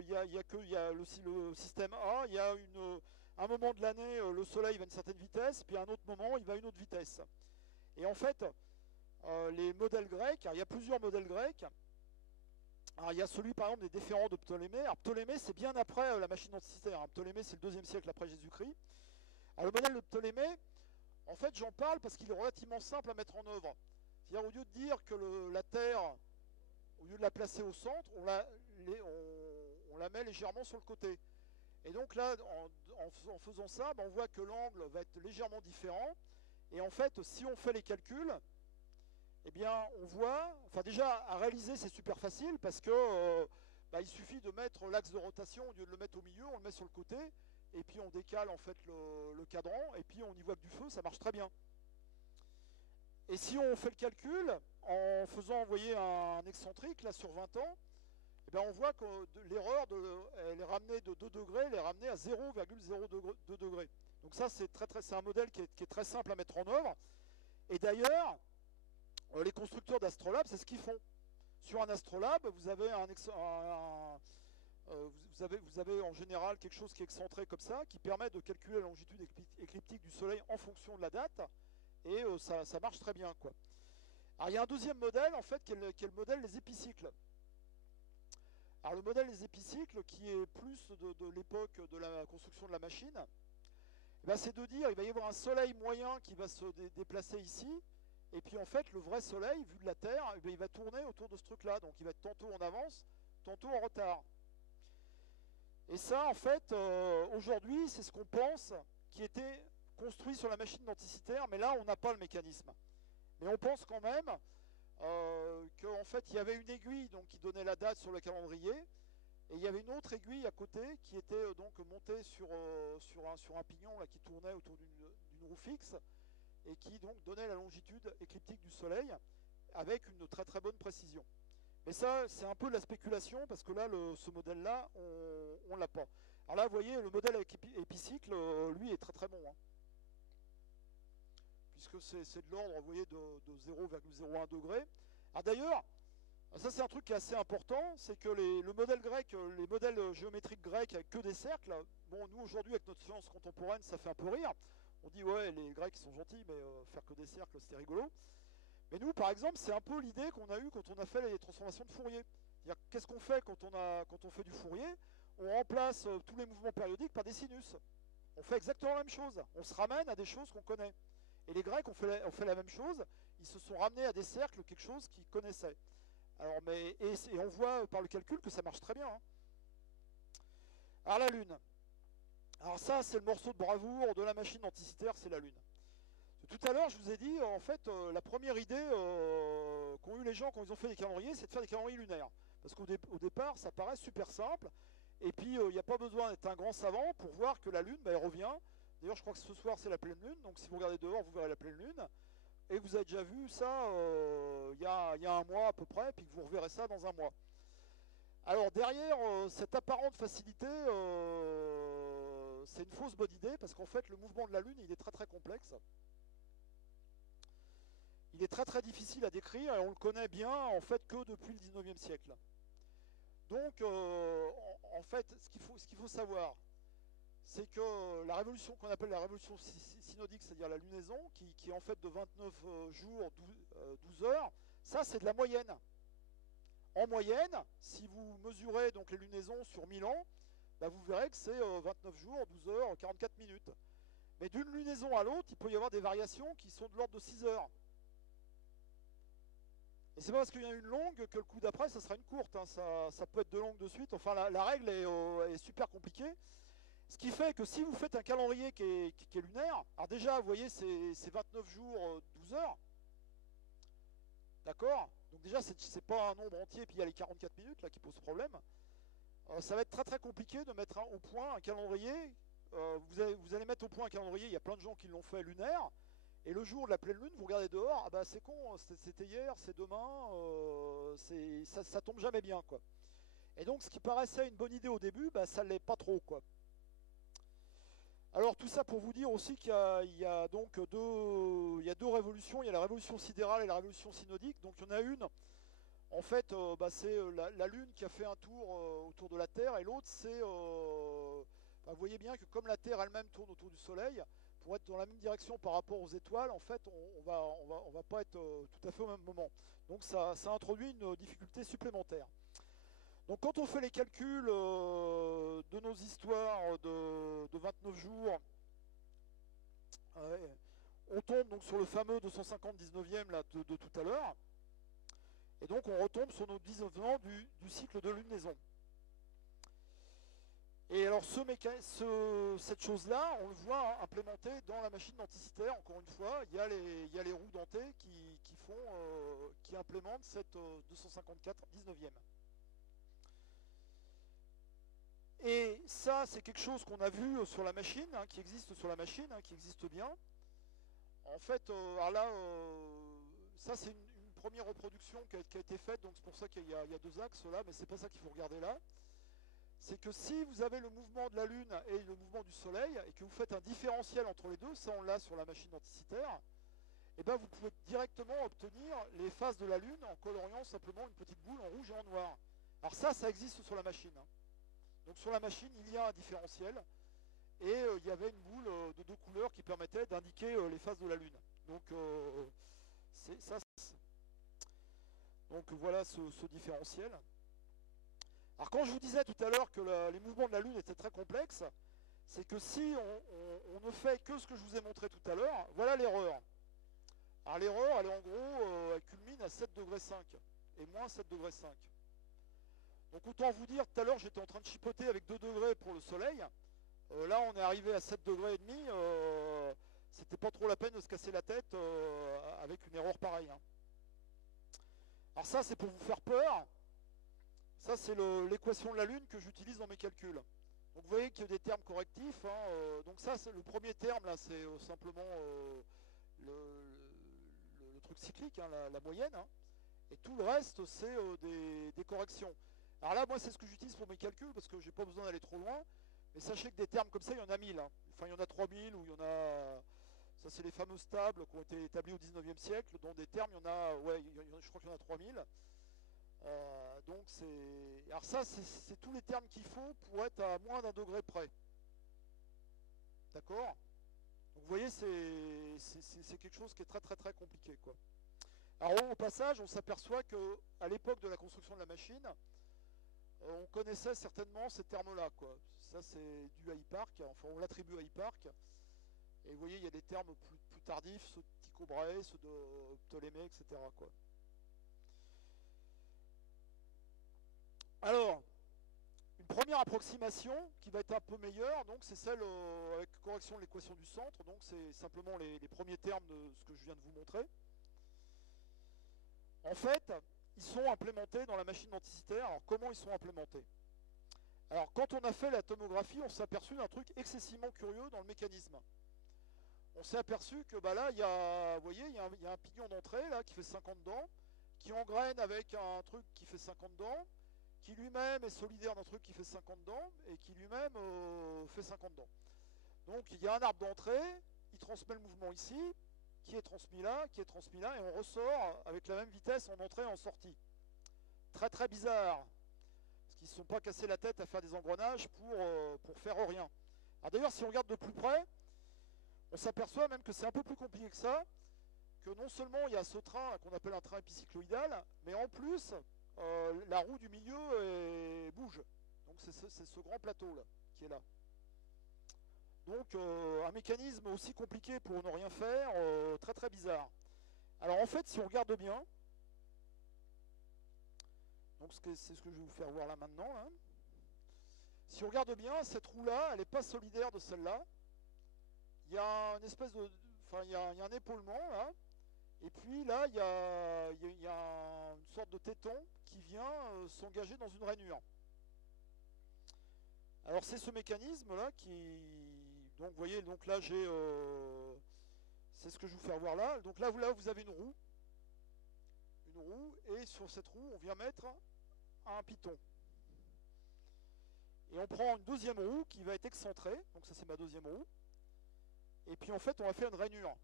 il y a le système A, il y a un moment de l'année, le soleil va à une certaine vitesse, puis à un autre moment, il va à une autre vitesse. Et en fait, les modèles grecs, il y a plusieurs modèles grecs. Alors, il y a celui par exemple des déférents de Ptolémée. Alors Ptolémée, c'est bien après la machine denticitaire. Ptolémée, c'est le 2e siècle après Jésus-Christ. Alors le modèle de Ptolémée, en fait, j'en parle parce qu'il est relativement simple à mettre en œuvre. C'est-à-dire, au lieu de dire que la Terre, au lieu de la placer au centre, on la met légèrement sur le côté. Et donc là, en faisant ça, on voit que l'angle va être légèrement différent. Et en fait, si on fait les calculs, eh bien, on voit, enfin déjà, à réaliser, c'est super facile parce que il suffit de mettre l'axe de rotation, au lieu de le mettre au milieu, on le met sur le côté, et puis on décale en fait le cadran, et puis on y voit que du feu, ça marche très bien. Et si on fait le calcul, en faisant, vous voyez, un excentrique, là, sur 20 ans, eh bien, on voit que l'erreur, elle est ramenée de 2 degrés, elle est ramenée à 0,02 degrés. Donc ça, c'est un modèle qui est très simple à mettre en œuvre. Et d'ailleurs, les constructeurs d'astrolabes, c'est ce qu'ils font. Sur un astrolabe, vous avez en général quelque chose qui est excentré comme ça, qui permet de calculer la longitude écliptique du Soleil en fonction de la date, et ça marche très bien, quoi. Alors il y a un deuxième modèle, en fait, qui est le modèle des épicycles. Alors le modèle des épicycles, qui est plus de l'époque de la construction de la machine, c'est de dire il va y avoir un Soleil moyen qui va se déplacer ici, et puis en fait le vrai Soleil, vu de la Terre, il va tourner autour de ce truc-là, donc il va être tantôt en avance, tantôt en retard. Et ça, en fait, aujourd'hui, c'est ce qu'on pense qui était construit sur la machine denticitaire, mais là, on n'a pas le mécanisme. Mais on pense quand même qu'en fait, il y avait une aiguille donc, qui donnait la date sur le calendrier, et il y avait une autre aiguille à côté qui était donc montée sur un pignon là, qui tournait autour d'une roue fixe, et qui donc donnait la longitude écliptique du Soleil avec une très très bonne précision. Mais ça, c'est un peu de la spéculation, parce que là, ce modèle-là, on ne l'a pas. Alors là, vous voyez, le modèle avec épicycle, lui, est très très bon. Puisque c'est de l'ordre, vous voyez, de 0,01 degré. Alors d'ailleurs, ça c'est un truc qui est assez important, c'est que le modèle grec, les modèles géométriques grecs avec que des cercles, bon, nous aujourd'hui, avec notre science contemporaine, ça fait un peu rire. On dit, ouais, les Grecs sont gentils, mais faire que des cercles, c'était rigolo. Mais nous, par exemple, c'est un peu l'idée qu'on a eue quand on a fait les transformations de Fourier. C'est-à-dire, qu'est-ce qu'on fait quand on fait du Fourier? On remplace tous les mouvements périodiques par des sinus. On fait exactement la même chose. On se ramène à des choses qu'on connaît. Et les Grecs ont fait la même chose. Ils se sont ramenés à des cercles, quelque chose qu'ils connaissaient. Alors, et on voit par le calcul que ça marche très bien. Alors, la Lune. Alors ça, c'est le morceau de bravoure de la machine denticitaire, c'est la Lune. Tout à l'heure, je vous ai dit, en fait, la première idée qu'ont eu les gens quand ils ont fait des calendriers, c'est de faire des calendriers lunaires. Parce qu'au départ, ça paraît super simple. Et puis, il n'y a pas besoin d'être un grand savant pour voir que la Lune, elle revient. D'ailleurs, je crois que ce soir, c'est la pleine Lune. Donc, si vous regardez dehors, vous verrez la pleine Lune. Et vous avez déjà vu ça il y a un mois à peu près, puis que vous reverrez ça dans un mois. Alors, derrière cette apparente facilité, c'est une fausse bonne idée, parce qu'en fait, le mouvement de la Lune, il est très très complexe. Il est très très difficile à décrire, et on le connaît bien, en fait, que depuis le 19e siècle. Donc, en fait, ce qu'il faut savoir, c'est que la révolution qu'on appelle la révolution synodique, c'est-à-dire la lunaison, qui est en fait de 29 jours, 12 heures, ça c'est de la moyenne. En moyenne, si vous mesurez donc les lunaisons sur 1000 ans, vous verrez que c'est 29 jours, 12 heures, 44 minutes. Mais d'une lunaison à l'autre, il peut y avoir des variations qui sont de l'ordre de 6 heures. Et c'est pas parce qu'il y en a une longue que le coup d'après, ça sera une courte. Ça peut être deux longues de suite. Enfin, la règle est super compliquée. Ce qui fait que si vous faites un calendrier qui est lunaire, alors déjà, vous voyez, c'est 29 jours, 12 heures. D'accord? Donc déjà, c'est pas un nombre entier, puis il y a les 44 minutes là qui posent problème. Ça va être très très compliqué de mettre au point un calendrier. Vous allez mettre au point un calendrier, il y a plein de gens qui l'ont fait lunaire. Et le jour de la pleine lune, vous regardez dehors, ah bah c'est con, c'était hier, c'est demain, ça tombe jamais bien, quoi. Et donc ce qui paraissait une bonne idée au début, ça l'est pas trop, quoi. Alors tout ça pour vous dire aussi qu'il y a donc deux révolutions, il y a la révolution sidérale et la révolution synodique. Donc il y en a une, en fait, c'est la Lune qui a fait un tour autour de la Terre, et l'autre c'est, vous voyez bien que comme la Terre elle-même tourne autour du Soleil, pour être dans la même direction par rapport aux étoiles, en fait, on va pas être tout à fait au même moment. Donc ça introduit une difficulté supplémentaire. Donc quand on fait les calculs de nos histoires de 29 jours, on tombe donc sur le fameux 250 19e là, de tout à l'heure. Et donc on retombe sur nos 19 ans du cycle de lunaison. Et alors cette chose-là, on le voit implémentée dans la machine denticitaire. Encore une fois, il y a les roues dentées qui implémentent cette 254 19e. Et ça, c'est quelque chose qu'on a vu sur la machine, hein, qui existe sur la machine, hein, qui existe bien. En fait, alors là, ça c'est une première reproduction qui a été faite, donc c'est pour ça qu'il y a deux axes là, mais c'est pas ça qu'il faut regarder là. C'est que si vous avez le mouvement de la Lune et le mouvement du Soleil, et que vous faites un différentiel entre les deux, ça on l'a sur la machine denticitaire, et ben vous pouvez directement obtenir les phases de la Lune en coloriant simplement une petite boule en rouge et en noir. Alors ça existe sur la machine. Hein. Donc sur la machine, il y a un différentiel, et il y avait une boule de deux couleurs qui permettait d'indiquer les phases de la Lune. Donc c'est ça. Donc voilà ce différentiel. Alors quand je vous disais tout à l'heure que les mouvements de la Lune étaient très complexes, c'est que si on ne fait que ce que je vous ai montré tout à l'heure, voilà l'erreur. Alors l'erreur, elle est en gros, elle culmine à 7,5 degrés et moins 7,5 degrés. Donc autant vous dire, tout à l'heure j'étais en train de chipoter avec 2 degrés pour le Soleil. Là on est arrivé à 7,5 degrés. C'était pas trop la peine de se casser la tête avec une erreur pareille. Hein. Alors ça c'est pour vous faire peur. Ça, c'est l'équation de la Lune que j'utilise dans mes calculs. Donc vous voyez qu'il y a des termes correctifs. Hein, donc ça, c'est le premier terme, là, c'est simplement le truc cyclique, hein, la moyenne. Hein, et tout le reste, c'est des corrections. Alors là, moi, c'est ce que j'utilise pour mes calculs, parce que j'ai pas besoin d'aller trop loin. Mais sachez que des termes comme ça, il y en a 1000. Hein. Enfin, il y en a 3000, ou il y en a... Ça, c'est les fameuses tables qui ont été établies au 19e siècle. Dont des termes, il y en a... Ouais, je crois qu'il y en a 3000. Donc c'est... Alors ça, c'est tous les termes qu'il faut pour être à moins d'un degré près. D'accord? Donc vous voyez, c'est quelque chose qui est très très très compliqué, quoi. Alors au passage, on s'aperçoit qu'à l'époque de la construction de la machine, on connaissait certainement ces termes-là, quoi. Ça c'est dû à Hipparque, enfin on l'attribue à Hipparque. Et vous voyez, il y a des termes plus tardifs, ceux de Tycho Brahe, ceux de Ptolémée, etc., quoi. Alors, une première approximation qui va être un peu meilleure, donc c'est celle avec correction de l'équation du centre, donc c'est simplement les premiers termes de ce que je viens de vous montrer. En fait, ils sont implémentés dans la machine denticitaire. Alors comment ils sont implémentés? Alors quand on a fait la tomographie, on s'est aperçu d'un truc excessivement curieux dans le mécanisme. On s'est aperçu que bah, là, vous voyez, il y a un pignon d'entrée là qui fait 50 dents, qui engraine avec un truc qui fait 50 dents, qui lui-même est solidaire d'un truc qui fait 50 dents, et qui lui-même fait 50 dents. Donc il y a un arbre d'entrée, il transmet le mouvement ici, qui est transmis là, et on ressort avec la même vitesse en entrée et en sortie. Très très bizarre, parce qu'ils ne se sont pas cassés la tête à faire des engrenages pour faire rien. Alors d'ailleurs, si on regarde de plus près, on s'aperçoit même que c'est un peu plus compliqué que ça, que non seulement il y a ce train qu'on appelle un train épicycloïdal, mais en plus, la roue du milieu bouge. Donc c'est ce grand plateau là qui est là. Donc un mécanisme aussi compliqué pour ne rien faire, très très bizarre. Alors en fait, si on regarde bien, donc c'est ce que je vais vous faire voir là maintenant. Là. Si on regarde bien, cette roue là, elle n'est pas solidaire de celle-là. Il y a une espèce de, enfin il y a un épaulement là. Et puis là, il y a une sorte de téton qui vient s'engager dans une rainure. Alors c'est ce mécanisme-là qui... Donc vous voyez, donc là j'ai... c'est ce que je vais vous faire voir là. Donc là vous avez une roue. Et sur cette roue, on vient mettre un piton. Et on prend une deuxième roue qui va être excentrée. Donc ça c'est ma deuxième roue. Et puis en fait, on va faire une rainure.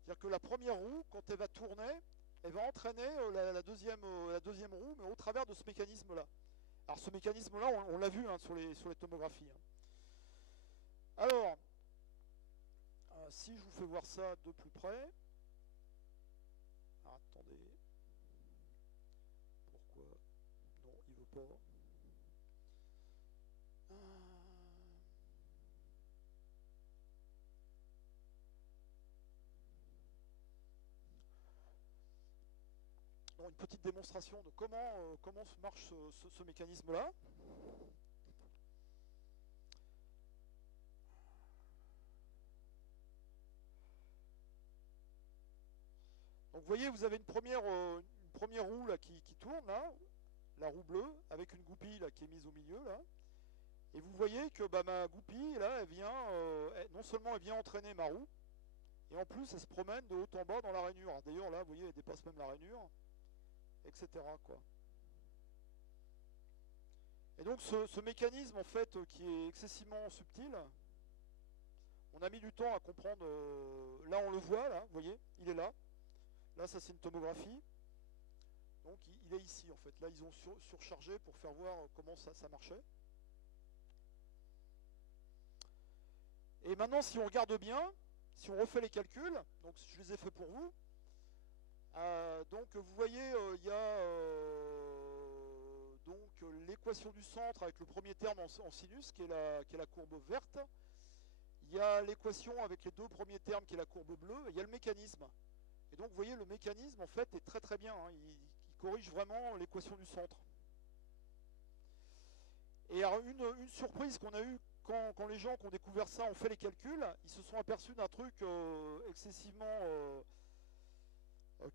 C'est-à-dire que la première roue, quand elle va tourner, elle va entraîner la deuxième roue, mais au travers de ce mécanisme-là. Alors ce mécanisme-là, on l'a vu hein, sur les tomographies. Hein. Alors, Si je vous fais voir ça de plus près, attendez, pourquoi? Non, il veut pas. Une petite démonstration de comment marche ce mécanisme-là. Donc vous voyez, vous avez une première roue là, qui tourne, là, la roue bleue, avec une goupille là, qui est mise au milieu. Là. Et vous voyez que ma goupille, là, elle vient, non seulement elle vient entraîner ma roue, et en plus elle se promène de haut en bas dans la rainure. D'ailleurs là, vous voyez, elle dépasse même la rainure, etc. quoi. Et donc ce mécanisme, en fait, qui est excessivement subtil, on a mis du temps à comprendre. Là, on le voit, là, vous voyez, il est là. Là, ça, c'est une tomographie. Donc, il est ici, en fait. Là, ils ont surchargé pour faire voir comment ça marchait. Et maintenant, si on regarde bien, si on refait les calculs, donc je les ai faits pour vous, donc vous voyez, il y a donc l'équation du centre avec le premier terme en sinus, qui est la courbe verte. Il y a l'équation avec les deux premiers termes, qui est la courbe bleue, et il y a le mécanisme. Et donc, vous voyez, le mécanisme, en fait, est très très bien. Hein. Il corrige vraiment l'équation du centre. Et alors, une surprise qu'on a eue quand les gens qui ont découvert ça ont fait les calculs, ils se sont aperçus d'un truc excessivement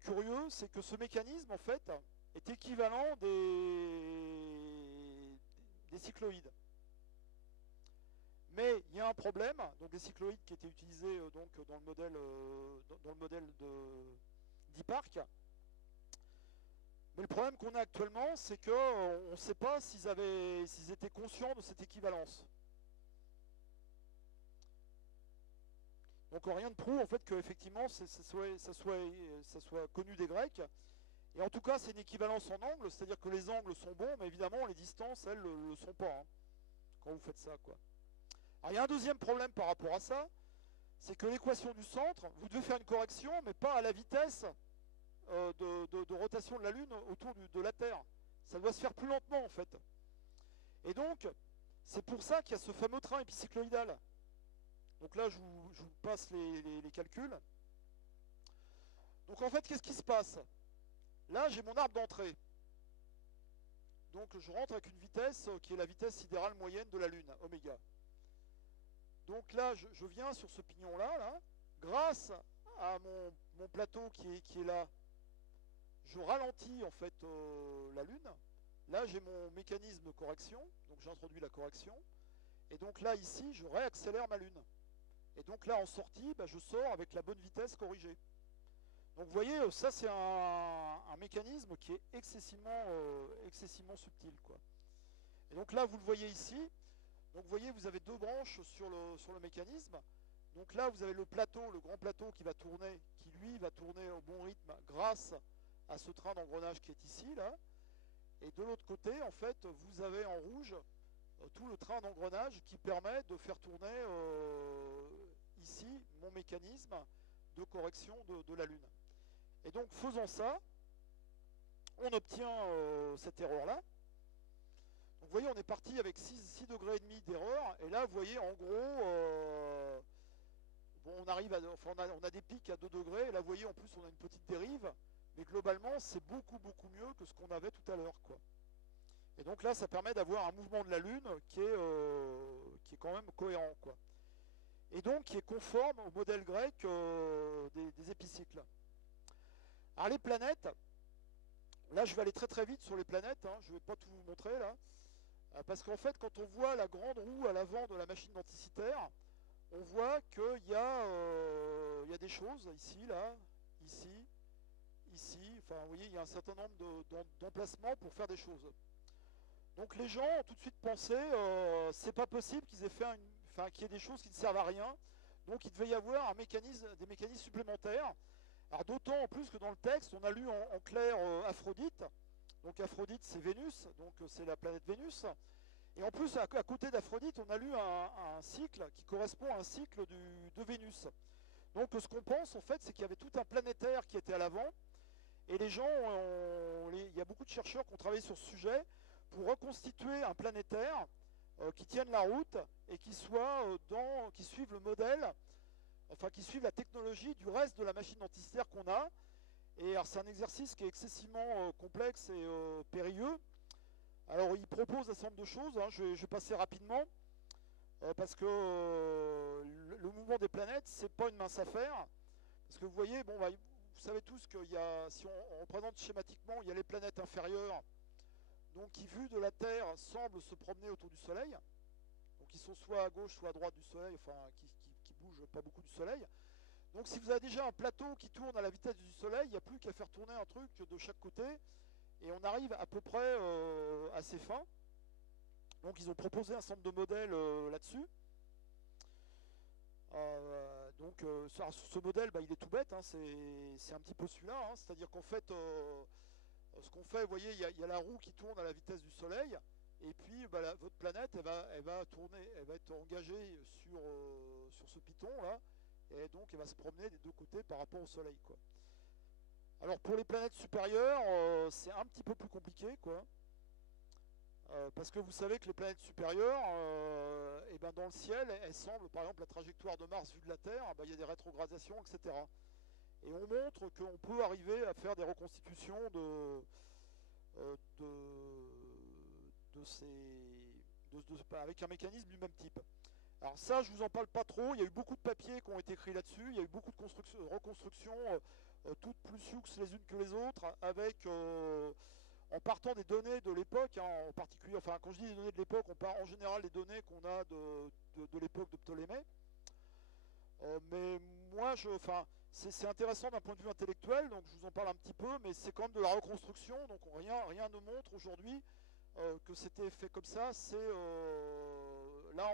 curieux, c'est que ce mécanisme, en fait, est équivalent des cycloïdes. Mais il y a un problème, donc les cycloïdes qui étaient utilisés donc, dans le modèle d'Hipparque. Mais le problème qu'on a actuellement, c'est qu'on ne sait pas s'ils étaient conscients de cette équivalence. Donc rien ne prouve en fait qu'effectivement ça soit connu des Grecs. Et en tout cas, c'est une équivalence en angle, c'est-à-dire que les angles sont bons, mais évidemment les distances, elles, ne le sont pas, hein, quand vous faites ça, quoi. Alors, il y a un deuxième problème par rapport à ça, c'est que l'équation du centre, vous devez faire une correction, mais pas à la vitesse de rotation de la Lune autour de la Terre. Ça doit se faire plus lentement, en fait. Et donc, c'est pour ça qu'il y a ce fameux train épicycloïdal. Donc là, je vous passe les calculs. Donc en fait, qu'est-ce qui se passe? Là, j'ai mon arbre d'entrée. Donc je rentre avec une vitesse qui est la vitesse sidérale moyenne de la Lune, oméga. Donc là, je viens sur ce pignon-là, là, grâce à mon plateau qui est là, je ralentis en fait la Lune. Là, j'ai mon mécanisme de correction, donc j'introduis la correction. Et donc là, ici, je réaccélère ma Lune. Et donc là, en sortie, je sors avec la bonne vitesse corrigée. Donc vous voyez, ça c'est un mécanisme qui est excessivement subtil, quoi. Et donc là, vous le voyez ici. Donc vous voyez, vous avez deux branches sur le mécanisme. Donc là, vous avez le plateau, le grand plateau qui va tourner, qui lui va tourner au bon rythme grâce à ce train d'engrenage qui est ici, là. Et de l'autre côté, en fait, vous avez en rouge tout le train d'engrenage qui permet de faire tourner ici mon mécanisme de correction de la Lune. Et donc, faisant ça, on obtient cette erreur-là. Donc, vous voyez, on est parti avec 6,5 degrés d'erreur. Et là, vous voyez, en gros, bon, on arrive on a des pics à 2 degrés. Et là, vous voyez, en plus, on a une petite dérive. Mais globalement, c'est beaucoup mieux que ce qu'on avait tout à l'heure, quoi. Et donc là, ça permet d'avoir un mouvement de la Lune qui est quand même cohérent, quoi. Et donc qui est conforme au modèle grec des épicycles. Alors les planètes, là je vais aller très vite sur les planètes, hein, je ne vais pas tout vous montrer là, parce qu'en fait quand on voit la grande roue à l'avant de la machine denticitaire, on voit qu'il y a des choses ici, là, ici, enfin vous voyez il y a un certain nombre d'emplacements pour faire des choses. Donc les gens ont tout de suite pensé, c'est pas possible qu'ils aient fait qu'il y ait des choses qui ne servent à rien, donc il devait y avoir des mécanismes supplémentaires. Alors d'autant en plus que dans le texte, on a lu en clair Aphrodite. Donc Aphrodite c'est Vénus, donc c'est la planète Vénus. Et en plus à côté d'Aphrodite, on a lu un cycle qui correspond à un cycle de Vénus. Donc ce qu'on pense en fait, c'est qu'il y avait tout un planétaire qui était à l'avant, et les gens, il y a beaucoup de chercheurs qui ont travaillé sur ce sujet pour reconstituer un planétaire qui tienne la route et qui soit qui suive le modèle, enfin qui suive la technologie du reste de la machine anticythère qu'on a. Et c'est un exercice qui est excessivement complexe et périlleux. Alors il propose un certain nombre de choses, hein, je vais passer rapidement, parce que le mouvement des planètes, c'est pas une mince affaire. Parce que vous voyez, bon, vous savez tous qu'il y a, si on représente schématiquement, il y a les planètes inférieures, donc qui, vues de la Terre, semblent se promener autour du Soleil. Donc ils sont soit à gauche, soit à droite du Soleil, enfin qui bougent pas beaucoup du Soleil. Donc si vous avez déjà un plateau qui tourne à la vitesse du Soleil, il n'y a plus qu'à faire tourner un truc de chaque côté, et on arrive à peu près à ses fins. Donc ils ont proposé un certain nombre de modèles là-dessus. Donc ce modèle, il est tout bête, hein, c'est un petit peu celui-là, hein, c'est-à-dire qu'en fait, ce qu'on fait, vous voyez, il y a la roue qui tourne à la vitesse du Soleil, et puis votre planète, elle va tourner, elle va être engagée sur ce piton là, et donc elle va se promener des deux côtés par rapport au Soleil, quoi. Alors pour les planètes supérieures, c'est un petit peu plus compliqué, quoi. Parce que vous savez que les planètes supérieures, dans le ciel, elles semblent, par exemple, la trajectoire de Mars vue de la Terre, il y a des rétrogradations, etc. Et on montre qu'on peut arriver à faire des reconstitutions avec un mécanisme du même type. Alors ça, je vous en parle pas trop, il y a eu beaucoup de papiers qui ont été écrits là-dessus, il y a eu beaucoup de reconstructions, toutes plus sioux les unes que les autres, avec... en partant des données de l'époque, hein, en particulier, enfin quand je dis des données de l'époque, on part en général des données qu'on a de l'époque de Ptolémée. Mais moi, c'est intéressant d'un point de vue intellectuel, donc je vous en parle un petit peu, mais c'est quand même de la reconstruction, donc rien ne montre aujourd'hui que c'était fait comme ça. Là,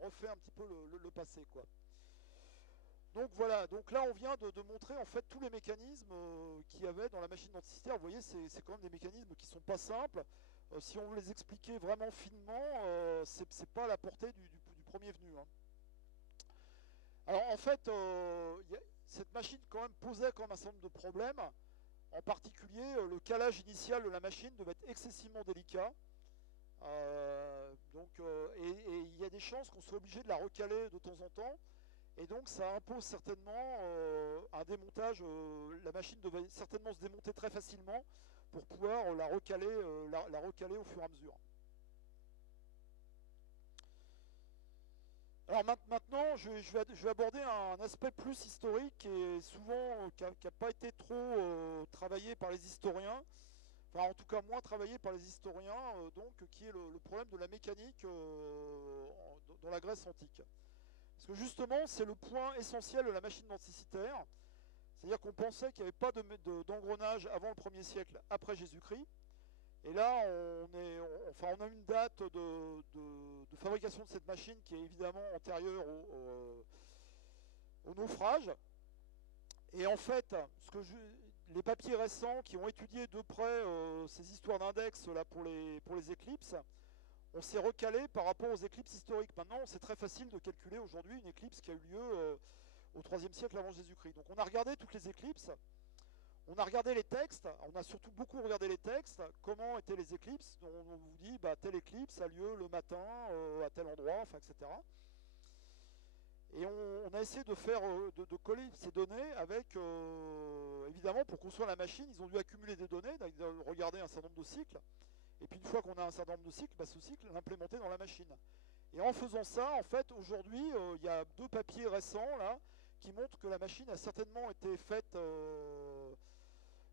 on refait un petit peu le passé, quoi. Donc voilà, donc là on vient de montrer en fait tous les mécanismes qu'il y avait dans la machine anticythère. Vous voyez, c'est quand même des mécanismes qui sont pas simples. Si on veut les expliquer vraiment finement, c'est pas à la portée du premier venu, hein. Alors en fait, cette machine quand même posait quand même un certain nombre de problèmes. En particulier, le calage initial de la machine devait être excessivement délicat. Et il y a des chances qu'on soit obligé de la recaler de temps en temps. Et donc ça impose certainement un démontage, la machine devait certainement se démonter très facilement pour pouvoir la recaler au fur et à mesure. Alors maintenant, je vais aborder un aspect plus historique et souvent qui n'a pas été trop travaillé par les historiens, enfin en tout cas moins travaillé par les historiens, donc qui est le problème de la mécanique dans la Grèce antique. Parce que justement, c'est le point essentiel de la machine anticythère. C'est-à-dire qu'on pensait qu'il n'y avait pas d'engrenage avant le 1er siècle après Jésus-Christ. Et là, on a une date de fabrication de cette machine qui est évidemment antérieure au naufrage. Et en fait, les papiers récents qui ont étudié de près ces histoires d'index là pour les éclipses, on s'est recalé par rapport aux éclipses historiques. Maintenant, c'est très facile de calculer aujourd'hui une éclipse qui a eu lieu au IIIe siècle avant Jésus-Christ. Donc on a regardé toutes les éclipses, on a regardé les textes, on a surtout beaucoup regardé les textes, comment étaient les éclipses. On vous dit, telle éclipse a lieu le matin, à tel endroit, enfin, etc. Et on a essayé de coller ces données avec, évidemment, pour construire la machine, ils ont dû accumuler des données, regarder un certain nombre de cycles. Et puis une fois qu'on a un certain nombre de cycles, ce cycle, l'implémenter dans la machine. Et en faisant ça, en fait, aujourd'hui, il y a 2 papiers récents là qui montrent que la machine a certainement été faite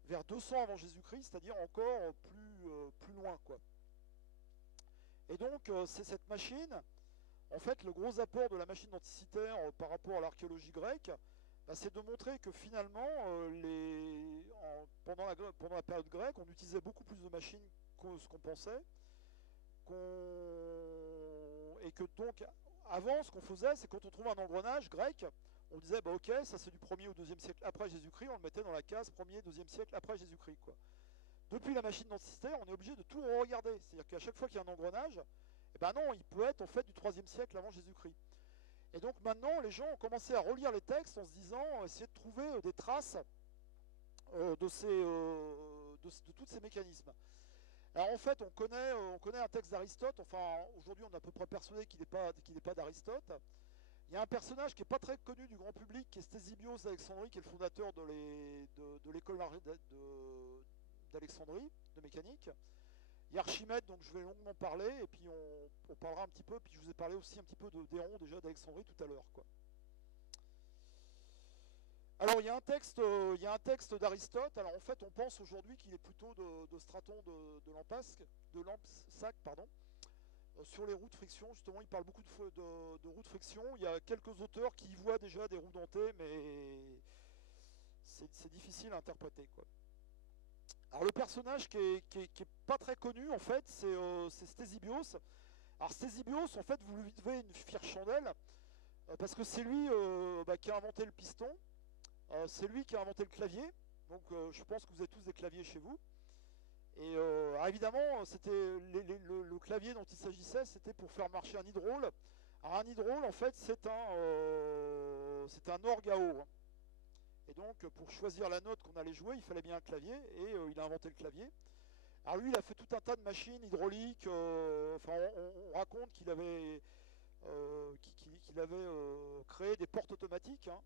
vers 200 avant Jésus-Christ, c'est-à-dire encore plus loin, quoi. Et donc, c'est cette machine, en fait, le gros apport de la machine anticythère par rapport à l'archéologie grecque, c'est de montrer que finalement, pendant la période grecque, on utilisait beaucoup plus de machines ce qu'on pensait, et que donc avant ce qu'on faisait, c'est quand on trouvait un engrenage grec, on disait ok, ça c'est du 1er au 2e siècle après Jésus-Christ, on le mettait dans la case 1er, 2e siècle après Jésus-Christ, quoi. Depuis la machine anticythère, on est obligé de tout regarder, c'est-à-dire qu'à chaque fois qu'il y a un engrenage, non, il peut être en fait du 3e siècle avant Jésus-Christ. Et donc maintenant, les gens ont commencé à relire les textes en se disant, essayer de trouver des traces de tous ces mécanismes. Alors en fait, on connaît un texte d'Aristote, enfin aujourd'hui on est à peu près persuadé qu'il n'est pas d'Aristote. Il y a un personnage qui n'est pas très connu du grand public, qui est Ctésibios d'Alexandrie, qui est le fondateur de l'école d'Alexandrie, de mécanique. Il y a Archimède, donc je vais longuement parler, et puis on parlera un petit peu, puis je vous ai parlé aussi un petit peu d'Héron déjà d'Alexandrie tout à l'heure, quoi. Alors il y a un texte d'Aristote. Alors en fait on pense aujourd'hui qu'il est plutôt de Straton de Lampsaque, pardon, sur les roues de friction. Justement, il parle beaucoup de roues de friction. Il y a quelques auteurs qui y voient déjà des roues dentées, mais c'est difficile à interpréter, quoi. Alors le personnage qui est pas très connu en fait, c'est Ctésibios. Alors Ctésibios, en fait, vous lui devez une fière chandelle parce que c'est lui qui a inventé le piston. C'est lui qui a inventé le clavier, donc je pense que vous avez tous des claviers chez vous. Et alors évidemment, c'était le clavier dont il s'agissait, c'était pour faire marcher un hydraule. Alors un hydraule, en fait, c'est un orgue à eau, hein. Et donc, pour choisir la note qu'on allait jouer, il fallait bien un clavier, et il a inventé le clavier. Alors lui, il a fait tout un tas de machines hydrauliques. Enfin, on raconte qu'il avait, créé des portes automatiques, hein.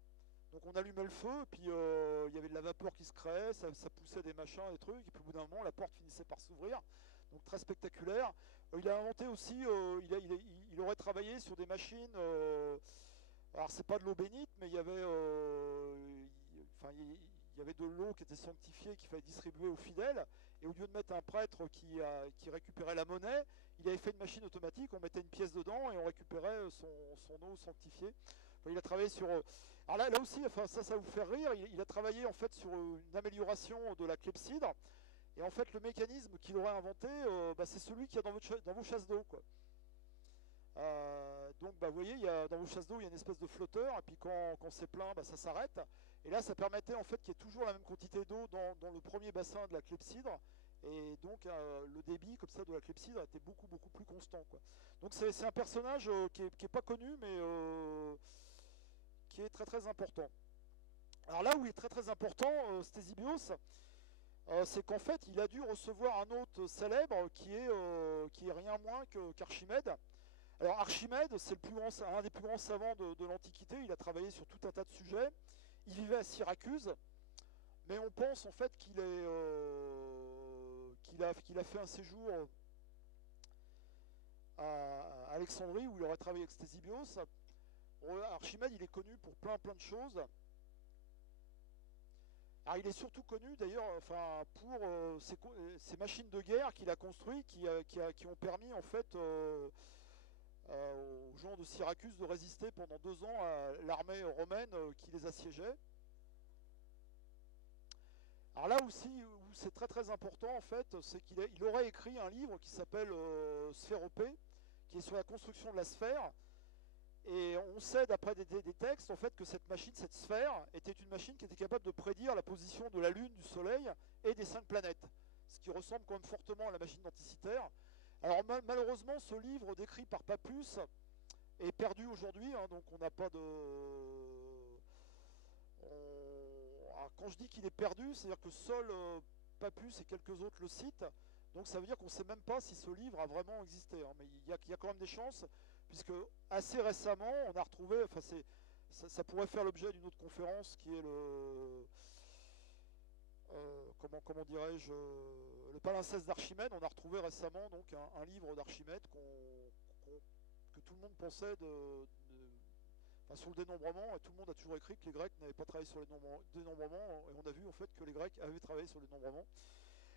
Donc on allumait le feu, et puis il y avait de la vapeur qui se créait, ça poussait des machins, des trucs, et puis au bout d'un moment, la porte finissait par s'ouvrir. Donc très spectaculaire. Il a inventé aussi, il aurait travaillé sur des machines, alors c'est pas de l'eau bénite, mais il y avait, il y avait de l'eau qui était sanctifiée, qu'il fallait distribuer aux fidèles, et au lieu de mettre un prêtre qui récupérait la monnaie, il avait fait une machine automatique, on mettait une pièce dedans, et on récupérait son eau sanctifiée. Enfin, il a travaillé sur... Alors là aussi, enfin, ça vous fait rire, il a travaillé en fait sur une amélioration de la clepsydre. Et en fait, le mécanisme qu'il aurait inventé, c'est celui qu'il y a dans vos chasses d'eau, quoi. Donc, vous voyez, dans vos chasses d'eau, il y a une espèce de flotteur, et puis quand c'est plein, ça s'arrête. Et là, ça permettait en fait qu'il y ait toujours la même quantité d'eau dans le premier bassin de la clepsydre. Et donc, le débit comme ça de la clepsydre était beaucoup, beaucoup plus constant, quoi. Donc, c'est un personnage qui est pas connu, mais qui est très, très important. Alors là où il est très, très important, Ctésibios, c'est qu'en fait, il a dû recevoir un hôte célèbre qui est rien moins qu'Archimède. Alors Archimède, c'est un des plus grands savants de l'Antiquité, il a travaillé sur tout un tas de sujets. Il vivait à Syracuse, mais on pense en fait qu'il a fait un séjour à Alexandrie où il aurait travaillé avec Ctésibios. Archimède, il est connu pour plein de choses. Alors, il est surtout connu d'ailleurs, enfin, pour ces machines de guerre qu'il a construites, qui ont permis en fait aux gens de Syracuse de résister pendant 2 ans à l'armée romaine qui les assiégeait. Alors là aussi, où c'est très très important en fait, c'est qu'il aurait écrit un livre qui s'appelle Sphéropée, qui est sur la construction de la sphère. Et on sait d'après des textes en fait que cette sphère, était une machine qui était capable de prédire la position de la Lune, du Soleil et des 5 planètes. Ce qui ressemble quand même fortement à la machine d'Anticythère. Alors malheureusement, ce livre décrit par Pappus est perdu aujourd'hui, hein, donc on n'a pas de... Alors, quand je dis qu'il est perdu, c'est-à-dire que seul Pappus et quelques autres le citent, donc ça veut dire qu'on ne sait même pas si ce livre a vraiment existé, hein, mais il y a quand même des chances, puisque assez récemment, on a retrouvé, enfin ça pourrait faire l'objet d'une autre conférence qui est comment dirais-je, le palimpseste d'Archimède. On a retrouvé récemment donc un livre d'Archimède que tout le monde pensait sur le dénombrement, et tout le monde a toujours écrit que les Grecs n'avaient pas travaillé sur le dénombrement, et on a vu en fait que les Grecs avaient travaillé sur le dénombrement.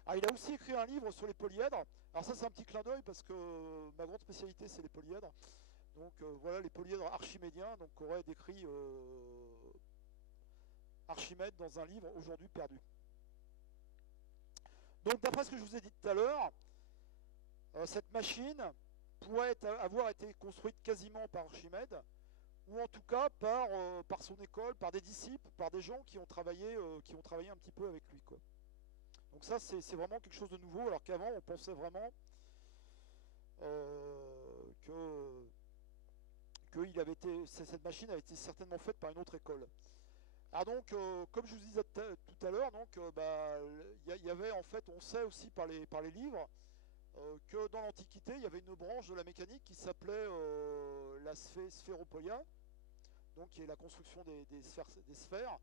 Alors, il a aussi écrit un livre sur les polyèdres. Alors ça c'est un petit clin d'œil parce que ma grande spécialité c'est les polyèdres. Donc voilà les polyèdres archimédiens, donc qu'aurait décrit Archimède dans un livre aujourd'hui perdu. Donc d'après ce que je vous ai dit tout à l'heure, cette machine pourrait avoir été construite quasiment par Archimède, ou en tout cas par son école, par des disciples, par des gens qui ont travaillé un petit peu avec lui, quoi. Donc ça c'est vraiment quelque chose de nouveau, alors qu'avant on pensait vraiment que cette machine avait été certainement faite par une autre école. Alors donc, comme je vous disais tout à l'heure, donc il y avait en fait, on sait aussi par les livres, que dans l'Antiquité, il y avait une branche de la mécanique qui s'appelait la sphéropolia, donc qui est la construction des sphères.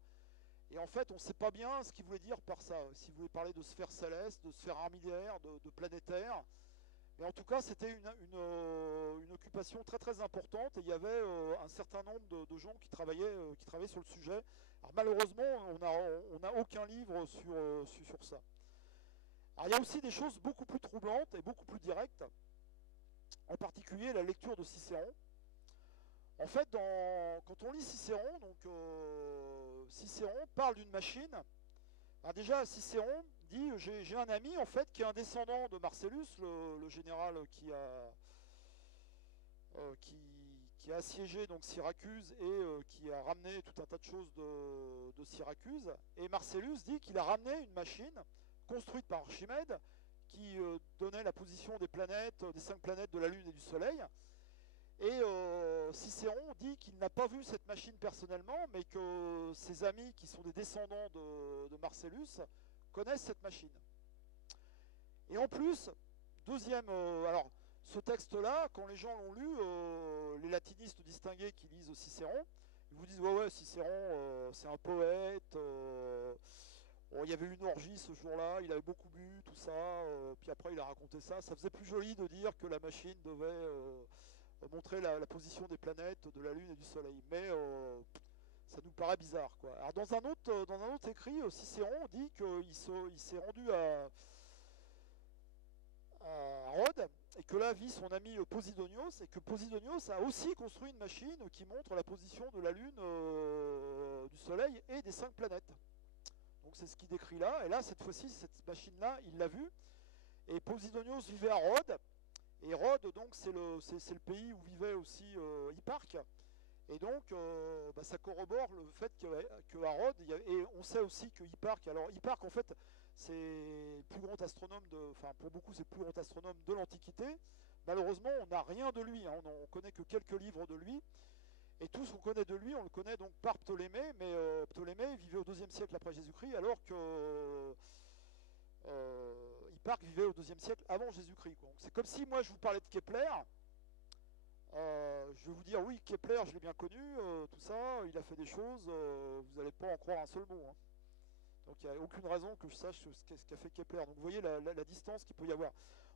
Et en fait, on ne sait pas bien ce qu'il voulait dire par ça. S'il voulait parler de sphères célestes, de sphères armillaires, de planétaires. Mais en tout cas, c'était une occupation très très importante et il y avait un certain nombre de gens qui travaillaient sur le sujet. Alors malheureusement, on n'a aucun livre sur ça. Alors il y a aussi des choses beaucoup plus troublantes et beaucoup plus directes, en particulier la lecture de Cicéron. En fait, quand on lit Cicéron, Cicéron parle d'une machine. Alors déjà, Cicéron dit, j'ai un ami en fait qui est un descendant de Marcellus, le général qui a assiégé donc Syracuse et qui a ramené tout un tas de choses de Syracuse. Et Marcellus dit qu'il a ramené une machine construite par Archimède qui donnait la position des planètes, des 5 planètes de la Lune et du Soleil. Et Cicéron dit qu'il n'a pas vu cette machine personnellement, mais que ses amis qui sont des descendants de Marcellus connaissent cette machine. Et en plus, alors ce texte-là, quand les gens l'ont lu, les latinistes distingués qui lisent Cicéron, ils vous disent ouais Cicéron c'est un poète, il y avait une orgie ce jour-là, il avait beaucoup bu, tout ça, puis après il a raconté ça. Ça faisait plus joli de dire que la machine devait montrer la position des planètes, de la Lune et du Soleil. Mais ça nous paraît bizarre, quoi. Alors dans un autre écrit, Cicéron dit qu'il s'est rendu à Rhodes et que là vit son ami Posidonios et que Posidonios a aussi construit une machine qui montre la position de la Lune, du Soleil et des 5 planètes. Donc c'est ce qu'il décrit là. Et là, cette fois-ci, cette machine-là, il l'a vue. Et Posidonios vivait à Rhodes. Et Rhodes, donc, c'est le pays où vivait aussi Hipparque. Et donc, ça corrobore le fait qu'à Rhodes, et on sait aussi que Hipparque, alors Hipparque, en fait, c'est le plus grand astronome, pour beaucoup, c'est le plus grand astronome de l'Antiquité. Malheureusement, on n'a rien de lui, hein, on ne connaît que quelques livres de lui. Et tout ce qu'on connaît de lui, on le connaît donc par Ptolémée, mais Ptolémée vivait au IIe siècle après Jésus-Christ, alors que Hipparque vivait au IIe siècle avant Jésus-Christ. C'est comme si moi je vous parlais de Kepler, je vais vous dire oui, Kepler, je l'ai bien connu, tout ça, il a fait des choses, vous n'allez pas en croire un seul mot. Hein. Donc il n'y a aucune raison que je sache ce qu'a fait Kepler. Donc vous voyez la distance qu'il peut y avoir.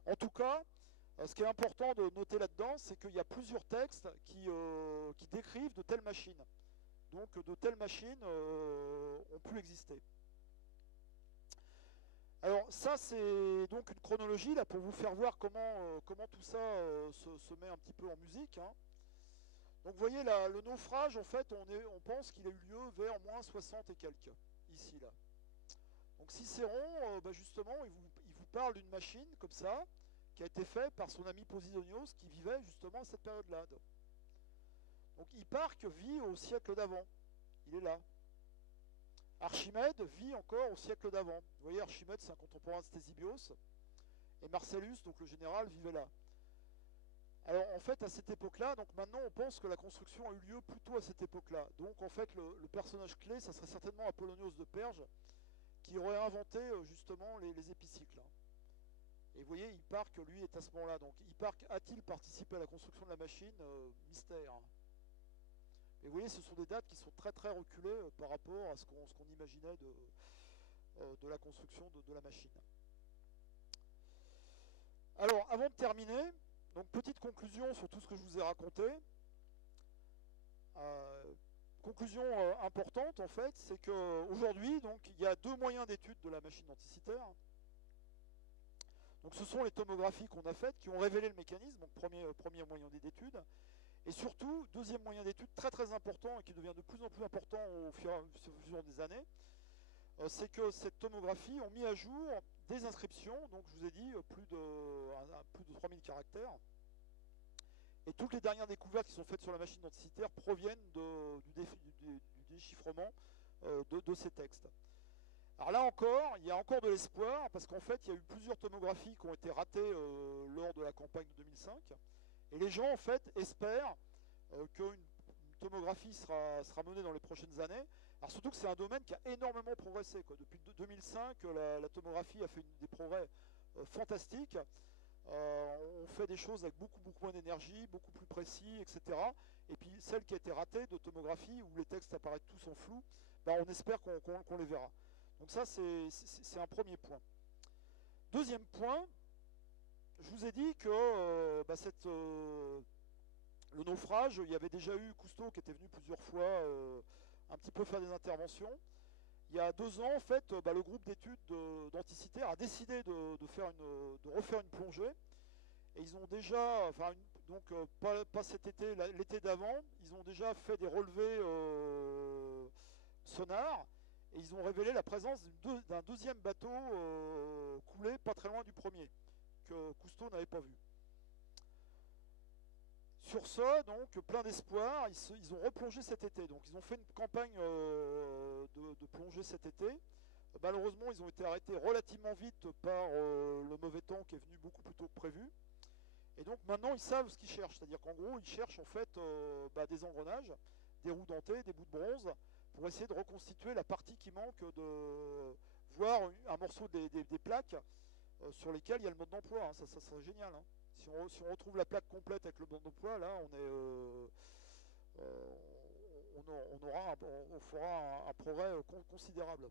En tout cas, ce qui est important de noter là-dedans, c'est qu'il y a plusieurs textes qui décrivent de telles machines. Donc de telles machines ont pu exister. Alors ça c'est donc une chronologie là pour vous faire voir comment tout ça se met un petit peu en musique. Hein. Donc vous voyez là, le naufrage en fait on pense qu'il a eu lieu vers moins 60 et quelques, ici là. Donc Cicéron justement il vous parle d'une machine comme ça, qui a été faite par son ami Posidonios qui vivait justement à cette période-là. Donc Hipparque vit au siècle d'avant, il est là. Archimède vit encore au siècle d'avant. Vous voyez, Archimède, c'est un contemporain de Ctésibios. Et Marcellus, donc le général, vivait là. Alors, en fait, à cette époque-là, donc maintenant, on pense que la construction a eu lieu plutôt à cette époque-là. Donc, en fait, le personnage clé, ça serait certainement Apollonios de Perge, qui aurait inventé justement les épicycles. Et vous voyez, Hipparque, lui, est à ce moment-là. Donc, Hipparque a-t-il participé à la construction de la machine? Mystère. Et vous voyez, ce sont des dates qui sont très très reculées par rapport à ce qu'on imaginait de la construction de la machine. Alors, avant de terminer, donc petite conclusion sur tout ce que je vous ai raconté. Conclusion importante en fait, c'est qu'aujourd'hui, donc, il y a 2 moyens d'étude de la machine denticitaire. Donc ce sont les tomographies qu'on a faites qui ont révélé le mécanisme, donc premier moyen d'étude. Et surtout, deuxième moyen d'étude très très important et qui devient de plus en plus important au fur et à mesure des années, c'est que cette tomographie ont mis à jour des inscriptions, donc je vous ai dit plus de 3000 caractères. Et toutes les dernières découvertes qui sont faites sur la machine denticitaire proviennent du déchiffrement de ces textes. Alors là encore, il y a encore de l'espoir, parce qu'en fait, il y a eu plusieurs tomographies qui ont été ratées lors de la campagne de 2005. Et les gens, en fait, espèrent qu'une tomographie sera menée dans les prochaines années. Alors surtout que c'est un domaine qui a énormément progressé, quoi. Depuis 2005, la tomographie a fait des progrès fantastiques. On fait des choses avec beaucoup moins d'énergie, beaucoup plus précis, etc. Et puis celle qui a été ratée de tomographie, où les textes apparaissent tous en flou, bah, on espère qu'on les verra. Donc ça, c'est un premier point. Deuxième point, je vous ai dit que le naufrage, il y avait déjà eu Cousteau qui était venu plusieurs fois un petit peu faire des interventions. Il y a 2 ans, en fait, le groupe d'études d'Anticythère a décidé de refaire une plongée. Et ils ont déjà, pas cet été, l'été d'avant, ils ont déjà fait des relevés sonars. Et ils ont révélé la présence d'un deuxième bateau coulé pas très loin du premier, que Cousteau n'avait pas vu. Sur ce, donc, plein d'espoir, ils ont replongé cet été. Donc, ils ont fait une campagne de plongée cet été. Malheureusement, ils ont été arrêtés relativement vite par le mauvais temps qui est venu beaucoup plus tôt que prévu. Et donc, maintenant, ils savent ce qu'ils cherchent. C'est-à-dire qu'en gros, ils cherchent en fait des engrenages, des roues dentées, des bouts de bronze, pour essayer de reconstituer la partie qui manque, de voir un morceau des plaques sur lesquelles il y a le mode d'emploi. Hein. Ça serait génial. Hein. Si on retrouve la plaque complète avec le mode d'emploi, là, on fera un progrès considérable.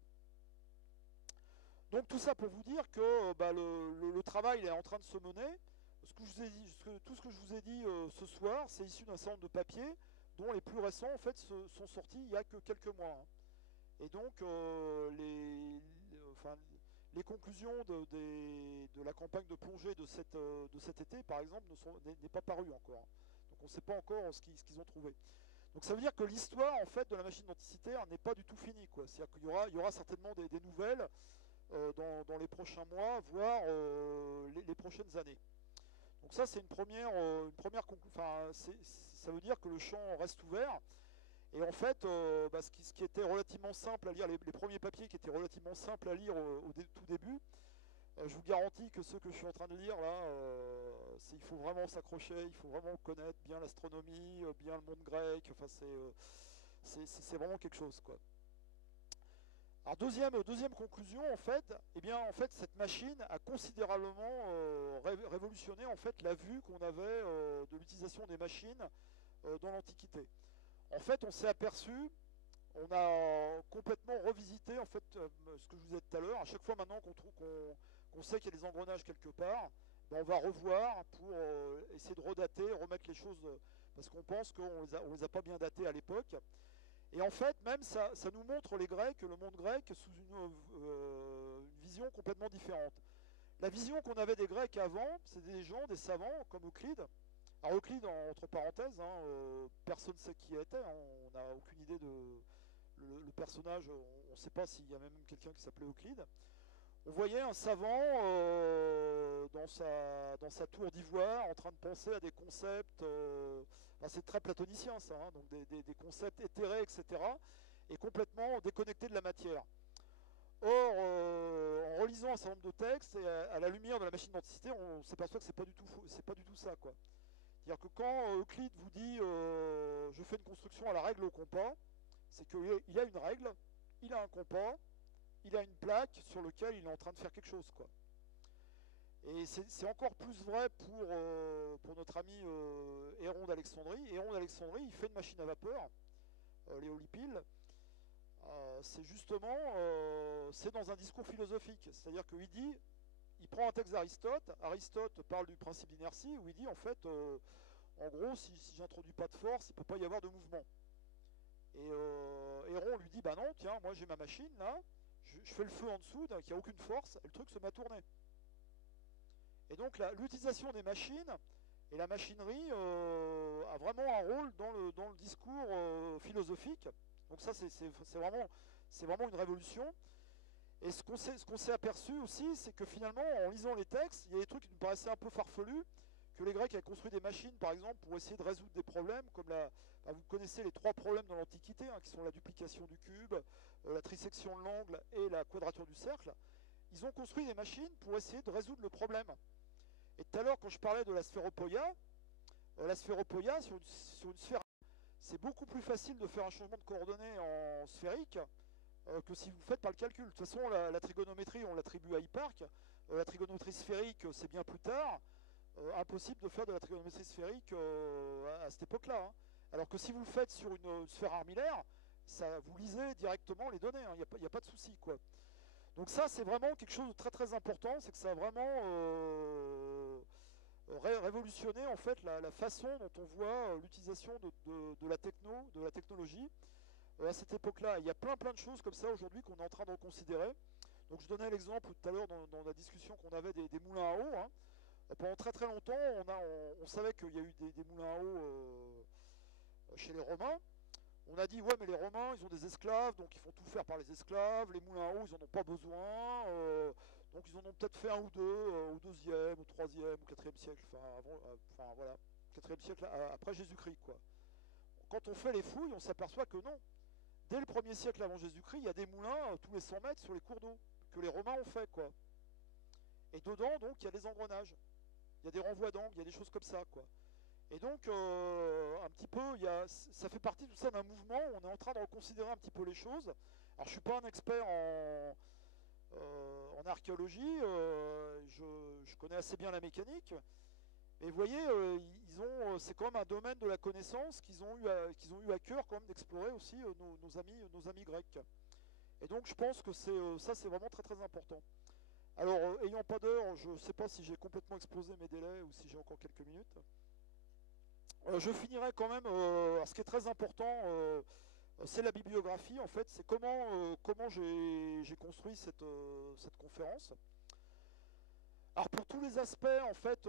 Donc tout ça pour vous dire que le travail est en train de se mener. Tout ce que je vous ai dit ce soir, c'est issu d'un certain nombre de papiers dont les plus récents en fait sont sortis il y a que quelques mois. Hein. Et donc les conclusions de la campagne de plongée de cet été, par exemple, n'est pas paru encore. Donc on ne sait pas encore ce qu'ils ont trouvé. Donc ça veut dire que l'histoire en fait de la machine d'Anticythère n'est pas du tout finie, quoi. C'est-à-dire qu'il y aura certainement des nouvelles dans les prochains mois, voire les prochaines années. Donc ça, c'est une première conclusion. Ça veut dire que le champ reste ouvert. Et en fait, ce qui était relativement simple à lire, les premiers papiers qui étaient relativement simples à lire au tout début, je vous garantis que ceux que je suis en train de lire là, il faut vraiment s'accrocher, il faut vraiment connaître bien l'astronomie, bien le monde grec. Enfin, c'est vraiment quelque chose, quoi. Alors deuxième conclusion, en fait, cette machine a considérablement révolutionné en fait la vue qu'on avait de l'utilisation des machines dans l'Antiquité. En fait, on s'est aperçu, on a complètement revisité en fait ce que je vous disais tout à l'heure. À chaque fois maintenant qu'on sait qu'il y a des engrenages quelque part, on va revoir pour essayer de redater, remettre les choses, parce qu'on pense qu'on les a pas bien datés à l'époque. Et en fait, même ça nous montre les Grecs, le monde grec, sous une vision complètement différente. La vision qu'on avait des Grecs avant, c'était des gens, des savants, comme Euclide. Alors Euclide, entre parenthèses, personne ne sait qui il était, hein, on n'a aucune idée de le personnage, on ne sait pas s'il y a même quelqu'un qui s'appelait Euclide. On voyait un savant dans sa tour d'ivoire en train de penser à des concepts, c'est très platonicien ça, hein, donc des concepts éthérés, etc., et complètement déconnectés de la matière. Or, en relisant un certain nombre de textes, et à la lumière de la machine d'Anticythère, on s'aperçoit que c'est pas du tout ça, quoi. C'est-à-dire que quand Euclide vous dit je fais une construction à la règle au compas, c'est qu'il a une règle, il a un compas, il a une plaque sur laquelle il est en train de faire quelque chose, quoi. Et c'est encore plus vrai pour notre ami Héron d'Alexandrie. Héron d'Alexandrie, il fait une machine à vapeur, l'éolipile. C'est justement, c'est dans un discours philosophique. C'est-à-dire qu'il dit, il prend un texte d'Aristote. Aristote parle du principe d'inertie, où il dit, en fait, en gros, si j'introduis pas de force, il ne peut pas y avoir de mouvement. Et Héron lui dit, bah non, tiens, moi j'ai ma machine, là, je fais le feu en dessous, donc il n'y a aucune force, et le truc se met à tourner. Et donc l'utilisation des machines et la machinerie a vraiment un rôle dans le discours philosophique. Donc ça, c'est vraiment une révolution. Et ce qu'on s'est aperçu aussi, c'est que finalement, en lisant les textes, il y a des trucs qui nous paraissaient un peu farfelus, que les Grecs avaient construit des machines, par exemple, pour essayer de résoudre des problèmes, comme vous connaissez les 3 problèmes dans l'Antiquité, hein, qui sont la duplication du cube, la trisection de l'angle et la quadrature du cercle. Ils ont construit des machines pour essayer de résoudre le problème. Et tout à l'heure, quand je parlais de la sphéropoïa sur une sphère, c'est beaucoup plus facile de faire un changement de coordonnées en sphérique que si vous le faites par le calcul. De toute façon, la trigonométrie, on l'attribue à Hipparque. La trigonométrie sphérique, c'est bien plus tard. Impossible de faire de la trigonométrie sphérique à cette époque-là. Hein. Alors que si vous le faites sur une sphère armillaire, ça, vous lisez directement les données, il n'y a pas de souci, quoi. Donc ça, c'est vraiment quelque chose de très très important, c'est que ça a vraiment révolutionné en fait la façon dont on voit l'utilisation de la technologie à cette époque-là. Il y a plein de choses comme ça aujourd'hui qu'on est en train de considérer. Donc je donnais l'exemple tout à l'heure dans la discussion qu'on avait des moulins à eau. Hein. Pendant très très longtemps, on savait qu'il y a eu des moulins à eau chez les Romains. On a dit, ouais, mais les Romains, ils ont des esclaves, donc ils font tout faire par les esclaves. Les moulins à eau, ils n'en ont pas besoin. Donc ils en ont peut-être fait un ou deux au 2e, au 3e, au 4e siècle. Enfin voilà, 4e siècle après Jésus-Christ, quoi. Quand on fait les fouilles, on s'aperçoit que non. Dès le 1er siècle avant Jésus-Christ, il y a des moulins tous les 100 mètres sur les cours d'eau que les Romains ont fait, quoi. Et dedans, donc, il y a des engrenages. Il y a des renvois d'angles, il y a des choses comme ça, quoi. Et donc, un petit peu, ça fait partie tout ça d'un mouvement où on est en train de reconsidérer un petit peu les choses. Alors, je ne suis pas un expert en archéologie, je connais assez bien la mécanique, mais vous voyez, c'est quand même un domaine de la connaissance qu'ils ont eu à cœur quand même d'explorer aussi nos amis grecs. Et donc, je pense que ça, c'est vraiment très très important. Alors, ayant pas d'heure, je ne sais pas si j'ai complètement explosé mes délais ou si j'ai encore quelques minutes. Je finirai quand même, ce qui est très important, c'est la bibliographie, en fait, c'est comment j'ai construit cette conférence. Alors pour tous les aspects, en fait,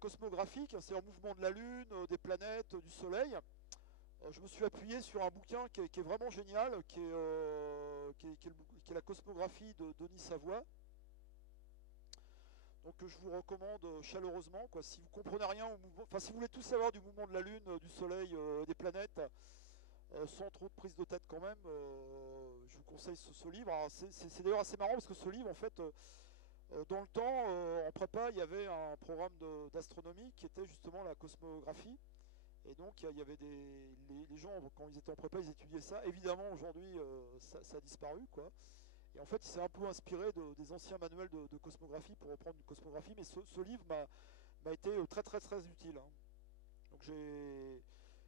cosmographiques, c'est-à-dire mouvement de la Lune, des planètes, du Soleil, je me suis appuyé sur un bouquin qui est vraiment génial, qui est la cosmographie de Denis Savoie. Donc je vous recommande chaleureusement, quoi. Si vous comprenez rien au mouvement, enfin si vous voulez tout savoir du mouvement de la Lune, du Soleil, des planètes, sans trop de prise de tête quand même, je vous conseille ce livre. C'est d'ailleurs assez marrant parce que ce livre, en fait, dans le temps, en prépa, il y avait un programme d'astronomie qui était justement la cosmographie. Et donc il y avait les gens, quand ils étaient en prépa, ils étudiaient ça. Évidemment, aujourd'hui, ça a disparu, quoi. Et en fait, il s'est un peu inspiré des anciens manuels de cosmographie pour reprendre une cosmographie, mais ce livre m'a été très très très utile. Hein. Donc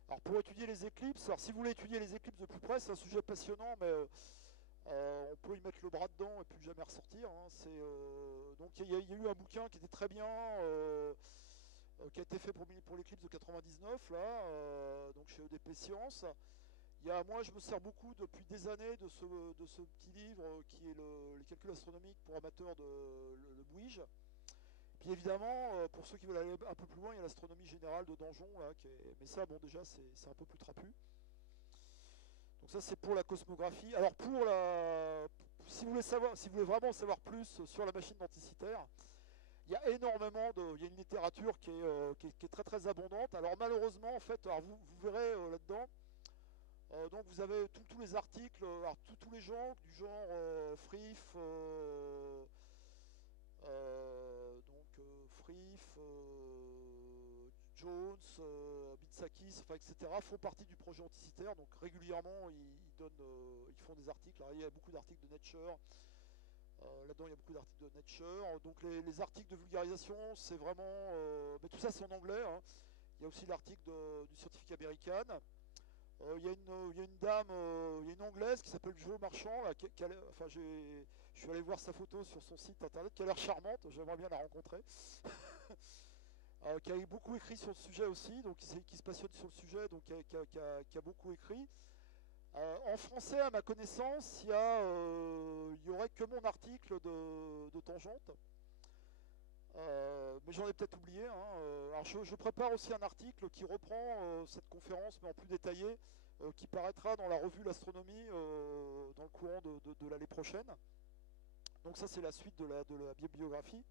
alors pour étudier les éclipses, alors si vous voulez étudier les éclipses de plus près, c'est un sujet passionnant, mais on peut y mettre le bras dedans et puis jamais ressortir. Hein. Donc il y a eu un bouquin qui était très bien, qui a été fait pour l'éclipse de 99, là, donc chez EDP Sciences. Moi, je me sers beaucoup depuis des années de ce petit livre qui est les calculs astronomiques pour amateurs le Bouygues. Puis évidemment, pour ceux qui veulent aller un peu plus loin, il y a l'astronomie générale de Danjon, là, mais ça, bon, déjà, c'est un peu plus trapu. Donc ça, c'est pour la cosmographie. Alors si vous voulez vraiment savoir plus sur la machine denticitaire, il y a il y a une littérature qui est très très abondante. Alors malheureusement, en fait, alors vous verrez là-dedans. Donc vous avez tous les articles, alors tous les gens du genre Friff, Jones, Bitsakis, enfin, etc. font partie du projet anticitaire. Donc régulièrement ils font des articles. Alors, il y a beaucoup d'articles de Nature. Là-dedans il y a beaucoup d'articles de Nature. Donc les articles de vulgarisation, c'est vraiment, mais tout ça c'est en anglais. Hein. Il y a aussi l'article du Scientific American. Il y a une dame, il y a une anglaise qui s'appelle Jo Marchand, là, je suis allé voir sa photo sur son site internet, qui a l'air charmante, j'aimerais bien la rencontrer. Qui a beaucoup écrit sur le sujet aussi, donc qui se passionne sur le sujet, donc qui a beaucoup écrit. En français, à ma connaissance, il y aurait que mon article de Tangente. Mais j'en ai peut-être oublié. Hein. Alors je prépare aussi un article qui reprend cette conférence, mais en plus détaillé, qui paraîtra dans la revue L'Astronomie dans le courant de l'année prochaine. Donc ça, c'est la suite de la bibliographie.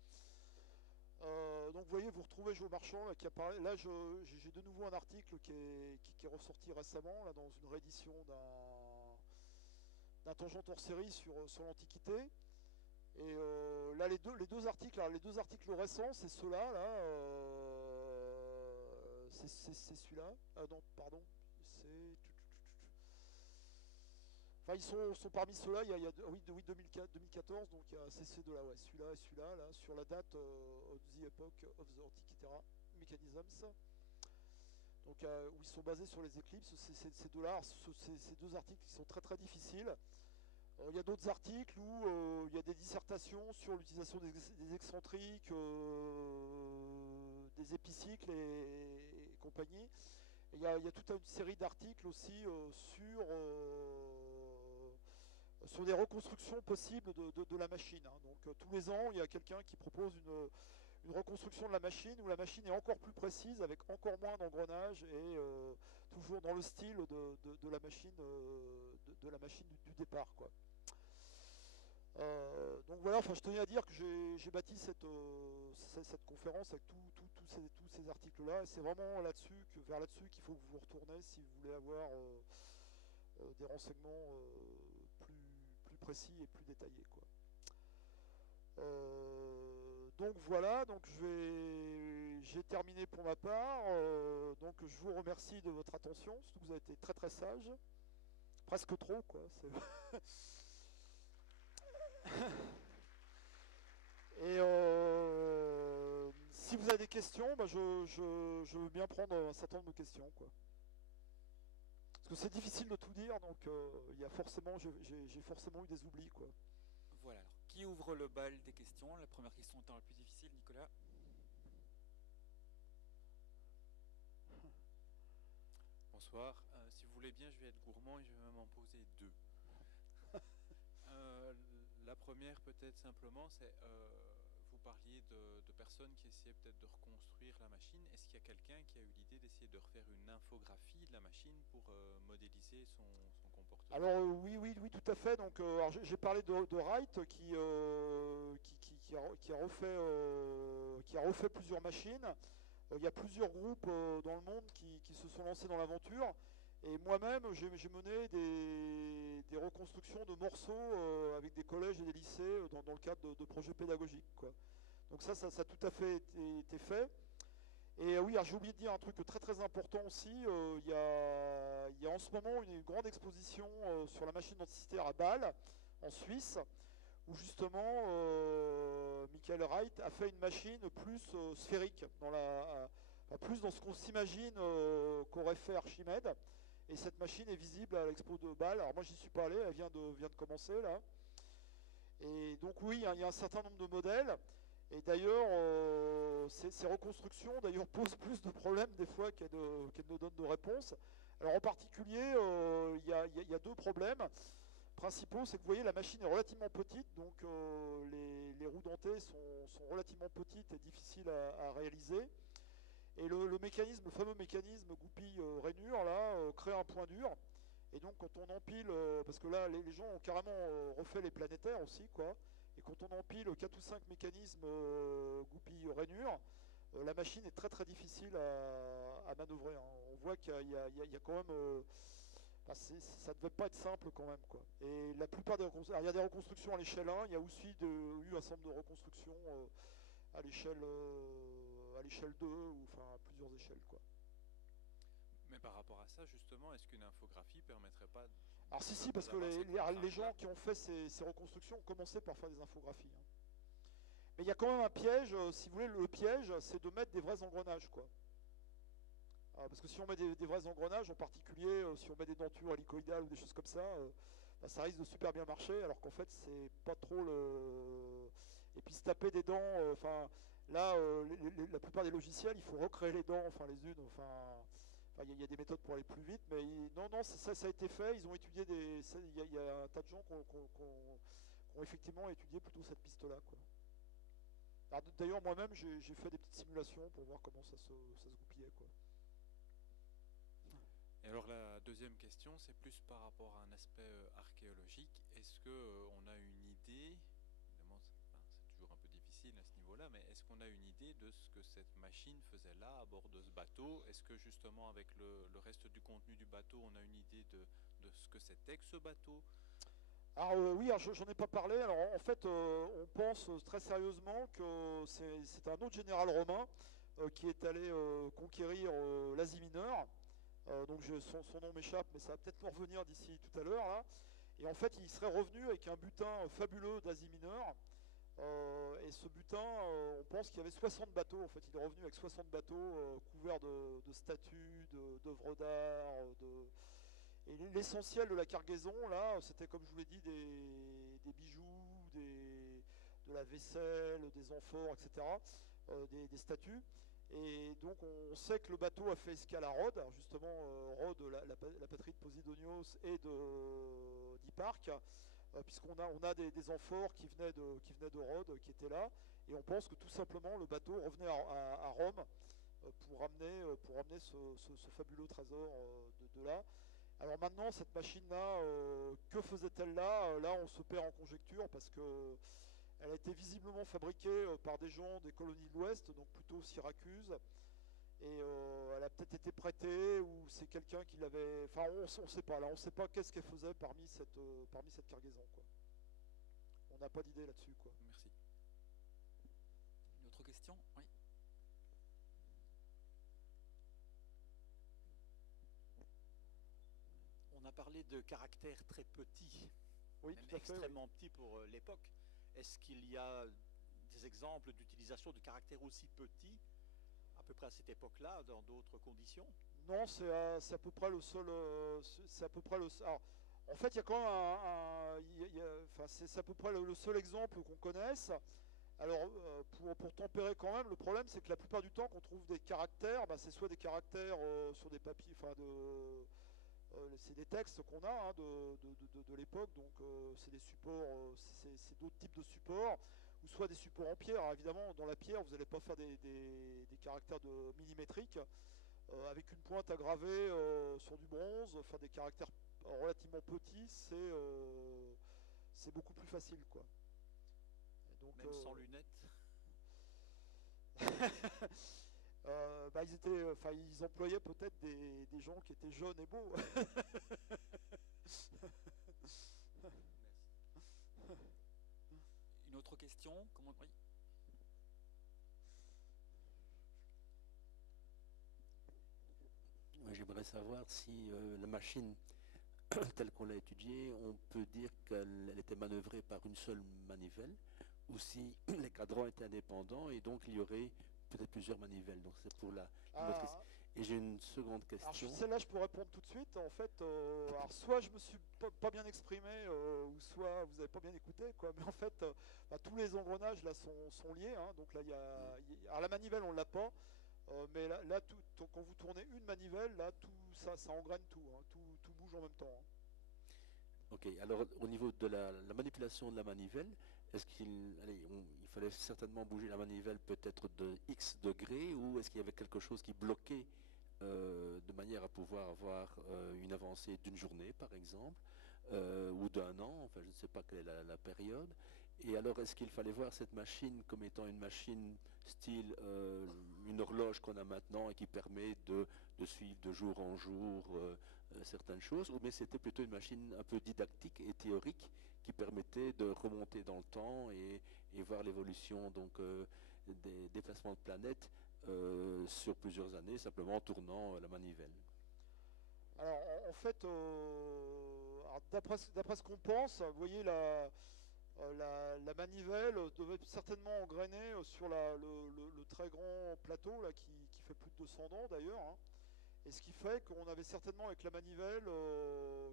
Donc vous voyez, vous retrouvez Jo Marchand là, qui a parlé. Là, j'ai de nouveau un article qui est ressorti récemment là, dans une réédition d'un Tangente hors série sur l'Antiquité. Et là, les deux articles récents, c'est ceux-là, là, c'est celui-là. Ah non, pardon, c'est Enfin, ils sont parmi ceux-là, oui, 2014, donc il y a ces deux-là, ouais, celui-là et celui-là, là, sur la date of the epoch of the Antikythera mechanisms. Donc, où ils sont basés sur les éclipses, ces deux-là, ces deux articles qui sont très très difficiles. Il y a d'autres articles où il y a des dissertations sur l'utilisation des excentriques, des épicycles et compagnie. Et il y a toute une série d'articles aussi sur des reconstructions possibles de la machine. Hein. Donc tous les ans, il y a quelqu'un qui propose une reconstruction de la machine où la machine est encore plus précise, avec encore moins d'engrenages et toujours dans le style de la machine, de la machine du départ, quoi. Donc voilà, enfin, je tenais à dire que j'ai bâti cette conférence avec tous ces articles-là, et c'est vraiment vers là-dessus qu'il faut que vous vous retournez si vous voulez avoir des renseignements plus précis et plus détaillés, quoi. Donc voilà, donc j'ai terminé pour ma part. Donc je vous remercie de votre attention, surtout que vous avez été très très sage, presque trop, quoi. Et si vous avez des questions, bah, je veux bien prendre un certain nombre de questions, quoi. Parce que c'est difficile de tout dire, donc j'ai forcément eu des oublis, quoi. Voilà, alors qui ouvre le bal des questions? La première question étant la plus difficile, Nicolas. Bonsoir, si vous voulez bien, je vais être gourmand et je vais même en poser deux. La première, peut-être simplement, c'est vous parliez de personnes qui essayaient peut-être de reconstruire la machine. Est-ce qu'il y a quelqu'un qui a eu l'idée d'essayer de refaire une infographie de la machine pour modéliser son comportement? Alors oui, tout à fait. Donc j'ai parlé de Wright qui a refait plusieurs machines. Il y a plusieurs groupes dans le monde qui se sont lancés dans l'aventure. Et moi-même, j'ai mené des reconstructions de morceaux avec des collèges et des lycées dans le cadre de projets pédagogiques, quoi. Donc ça a tout à fait été fait. Et oui, j'ai oublié de dire un truc très très important aussi. Il y a en ce moment une grande exposition sur la machine denticitaire à Bâle, en Suisse, où justement Michael Wright a fait une machine plus sphérique, plus dans ce qu'on s'imagine qu'aurait fait Archimède. Et cette machine est visible à l'expo de Bâle. Alors moi j'y suis pas allé, elle vient de commencer là. Et donc oui, il y a un certain nombre de modèles. Et d'ailleurs, ces reconstructions posent plus de problèmes des fois qu'elles ne donnent de réponses. Alors en particulier, il y a deux problèmes principaux. C'est que vous voyez, la machine est relativement petite, donc les roues dentées sont relativement petites et difficiles à réaliser. Et le fameux mécanisme goupille-rainure, là, crée un point dur. Et donc quand on empile, parce que là les gens ont carrément refait les planétaires aussi, quoi. Et quand on empile 4 ou 5 mécanismes goupille-rainure, la machine est très très difficile à manœuvrer, hein. On voit qu'il y a quand même... ça ne devait pas être simple quand même, quoi. Et la plupart des reconstructions... il y a des reconstructions à l'échelle 1, il y a aussi eu un certain nombre de reconstructions à l'échelle 2, ou enfin à plusieurs échelles, quoi. Mais par rapport à ça, justement, est-ce qu'une infographie permettrait pas... Alors si, parce que les gens qui ont fait ces reconstructions ont commencé par faire des infographies, hein. Mais il y a quand même un piège, si vous voulez, le piège, c'est de mettre des vrais engrenages, quoi. Parce que si on met des vrais engrenages, en particulier si on met des dentures hélicoïdales ou des choses comme ça, ça risque de super bien marcher, alors qu'en fait c'est pas trop le... Et puis se taper des dents, là, la plupart des logiciels, il faut recréer les dents, les unes, il y a des méthodes pour aller plus vite, mais non, ça a été fait. Ils ont étudié il y a un tas de gens qui ont effectivement étudié plutôt cette piste-là, quoi. D'ailleurs, moi-même, j'ai fait des petites simulations pour voir comment ça se goupillait, quoi. Et alors la deuxième question, c'est plus par rapport à un aspect archéologique. Est-ce qu'on a une idée, évidemment c'est toujours un peu difficile à ce niveau-là, mais est-ce qu'on a une idée de ce que cette machine faisait là à bord de ce bateau? Est-ce que justement avec le reste du contenu du bateau, on a une idée de ce que c'était que ce bateau? Alors oui, j'en ai pas parlé. Alors en fait, on pense très sérieusement que c'est un autre général romain qui est allé conquérir l'Asie mineure Donc son nom m'échappe, mais ça va peut-être nous revenir d'ici tout à l'heure là. Et en fait, il serait revenu avec un butin fabuleux d'Asie mineure. Et ce butin, on pense qu'il y avait 60 bateaux. En fait, il est revenu avec 60 bateaux couverts de statues, d'œuvres d'art. Et l'essentiel de la cargaison, là, c'était, comme je vous l'ai dit, des bijoux, de la vaisselle, des amphores, etc., des statues. Et donc, on sait que le bateau a fait escale à Rhodes, justement, Rhodes, la patrie de Posidonios et d'Hipparque, puisqu'on a des amphores qui venaient de Rhodes, qui étaient là. Et on pense que tout simplement, le bateau revenait à Rome pour ramener ce fabuleux trésor de là. Alors maintenant, cette machine-là, que faisait-elle là? Là, on se perd en conjecture parce que elle a été visiblement fabriquée par des gens des colonies de l'Ouest, donc plutôt Syracuse. Et elle a peut-être été prêtée ou c'est quelqu'un qui l'avait... Enfin, on ne sait pas. Là, on ne sait pas qu'est-ce qu'elle faisait parmi cette cargaison, quoi. On n'a pas d'idée là-dessus, quoi. Merci. Une autre question? Oui. On a parlé de caractères très petits, Oui, même tout à fait. extrêmement petits pour l'époque. Est-ce qu'il y a des exemples d'utilisation de caractères aussi petits, à peu près à cette époque-là, dans d'autres conditions? Non, c'est à peu près le seul. C'est à peu près le. Alors, en fait, il y a quand même enfin, c'est à peu près le seul exemple qu'on connaisse. Alors, pour tempérer quand même, le problème, c'est que la plupart du temps, qu'on trouve des caractères, bah, c'est soit des caractères sur des papiers, enfin c'est des textes qu'on a hein, de l'époque, donc c'est des supports, c'est d'autres types de supports, ou soit des supports en pierre. Alors, évidemment, dans la pierre, vous n'allez pas faire des caractères millimétriques. Avec une pointe à graver sur du bronze, faire des caractères relativement petits, c'est beaucoup plus facile, quoi. Et donc, Même sans lunettes? bah, ils employaient peut-être des gens qui étaient jeunes et beaux. Une autre question? Oui. J'aimerais savoir si la machine, telle qu'on l'a étudiée, on peut dire qu'elle était manœuvrée par une seule manivelle, ou si les cadrans étaient indépendants et donc il y aurait peut-être plusieurs manivelles. Donc c'est pour la motrice. Et j'ai une seconde question. Celle-là, je peux répondre tout de suite. En fait, alors soit je me suis pas bien exprimé, ou soit vous n'avez pas bien écouté, quoi. Mais en fait, bah, tous les engrenages là sont liés. Hein. Donc là, alors la manivelle, on l'a pas. Mais là quand vous tournez une manivelle, là, tout ça engraine tout, hein. Tout bouge en même temps. Hein. Ok, alors au niveau de la manipulation de la manivelle, est-ce il fallait certainement bouger la manivelle peut-être de X degrés, ou est-ce qu'il y avait quelque chose qui bloquait de manière à pouvoir avoir une avancée d'une journée par exemple, ou d'un an, enfin je ne sais pas quelle est la période. Et alors est-ce qu'il fallait voir cette machine comme étant une machine style une horloge qu'on a maintenant et qui permet de suivre de jour en jour certaines choses, mais c'était plutôt une machine un peu didactique et théorique qui permettait de remonter dans le temps et voir l'évolution donc des déplacements de planètes sur plusieurs années, simplement en tournant la manivelle. Alors en fait, d'après ce qu'on pense, vous voyez la manivelle devait certainement engrainer sur le très grand plateau là, qui fait plus de 200 ans d'ailleurs. Hein. Et ce qui fait qu'on avait certainement avec la manivelle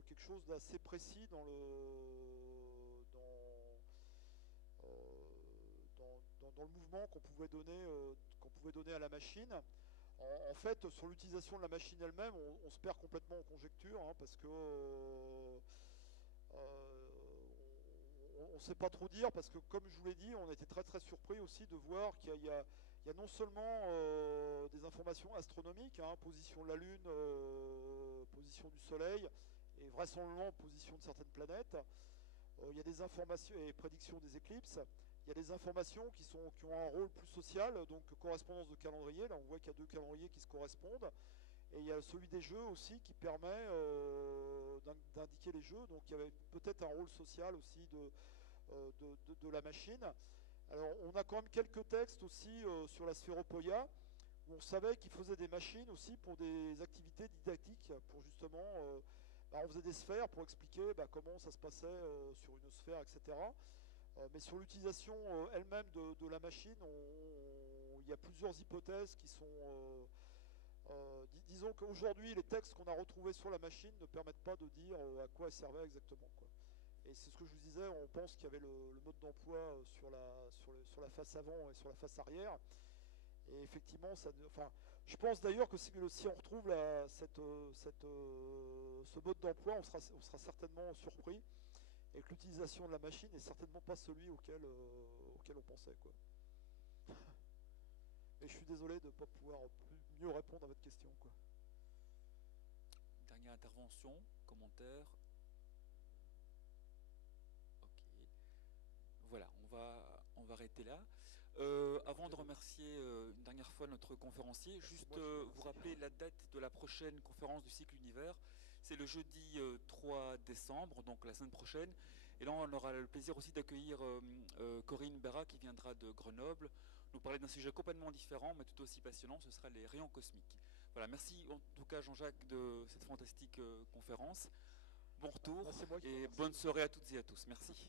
quelque chose d'assez précis dans le mouvement qu'on pouvait donner à la machine. En fait, sur l'utilisation de la machine elle-même, on se perd complètement en conjecture, hein, parce que on ne sait pas trop dire, parce que comme je vous l'ai dit, on a été très très surpris aussi de voir qu'il y a non seulement des informations astronomiques, hein, position de la Lune, position du Soleil, et vraisemblablement position de certaines planètes. Il y a des informations et prédictions des éclipses. Il y a des informations qui ont un rôle plus social, donc correspondance de calendrier. Là, on voit qu'il y a deux calendriers qui se correspondent. Et il y a celui des jeux aussi qui permet d'indiquer les jeux. Donc il y avait peut-être un rôle social aussi de la machine. Alors on a quand même quelques textes aussi sur la sphéropoïa, on savait qu'ils faisaient des machines aussi pour des activités didactiques, pour justement, on faisait des sphères pour expliquer comment ça se passait sur une sphère, etc. Mais sur l'utilisation elle-même de la machine, il y a plusieurs hypothèses qui sont... disons qu'aujourd'hui, les textes qu'on a retrouvés sur la machine ne permettent pas de dire à quoi elle servait exactement, quoi. Et c'est ce que je vous disais, on pense qu'il y avait le mode d'emploi sur la face avant et sur la face arrière. Et effectivement, je pense d'ailleurs que si on retrouve ce mode d'emploi, on sera certainement surpris et que l'utilisation de la machine n'est certainement pas celui auquel on pensait, quoi. Et je suis désolé de ne pas pouvoir mieux répondre à votre question, quoi. Dernière intervention, commentaire. Ok. Voilà, on va arrêter là. Avant de remercier une dernière fois notre conférencier, juste vous rappeler la date de la prochaine conférence du cycle Univers. C'est le jeudi 3 décembre, donc la semaine prochaine. Et là, on aura le plaisir aussi d'accueillir Corinne Béra, qui viendra de Grenoble, nous parler d'un sujet complètement différent, mais tout aussi passionnant, ce sera les rayons cosmiques. Voilà, merci en tout cas Jean-Jacques de cette fantastique conférence. Bon retour et bonne soirée à toutes et à tous. Merci.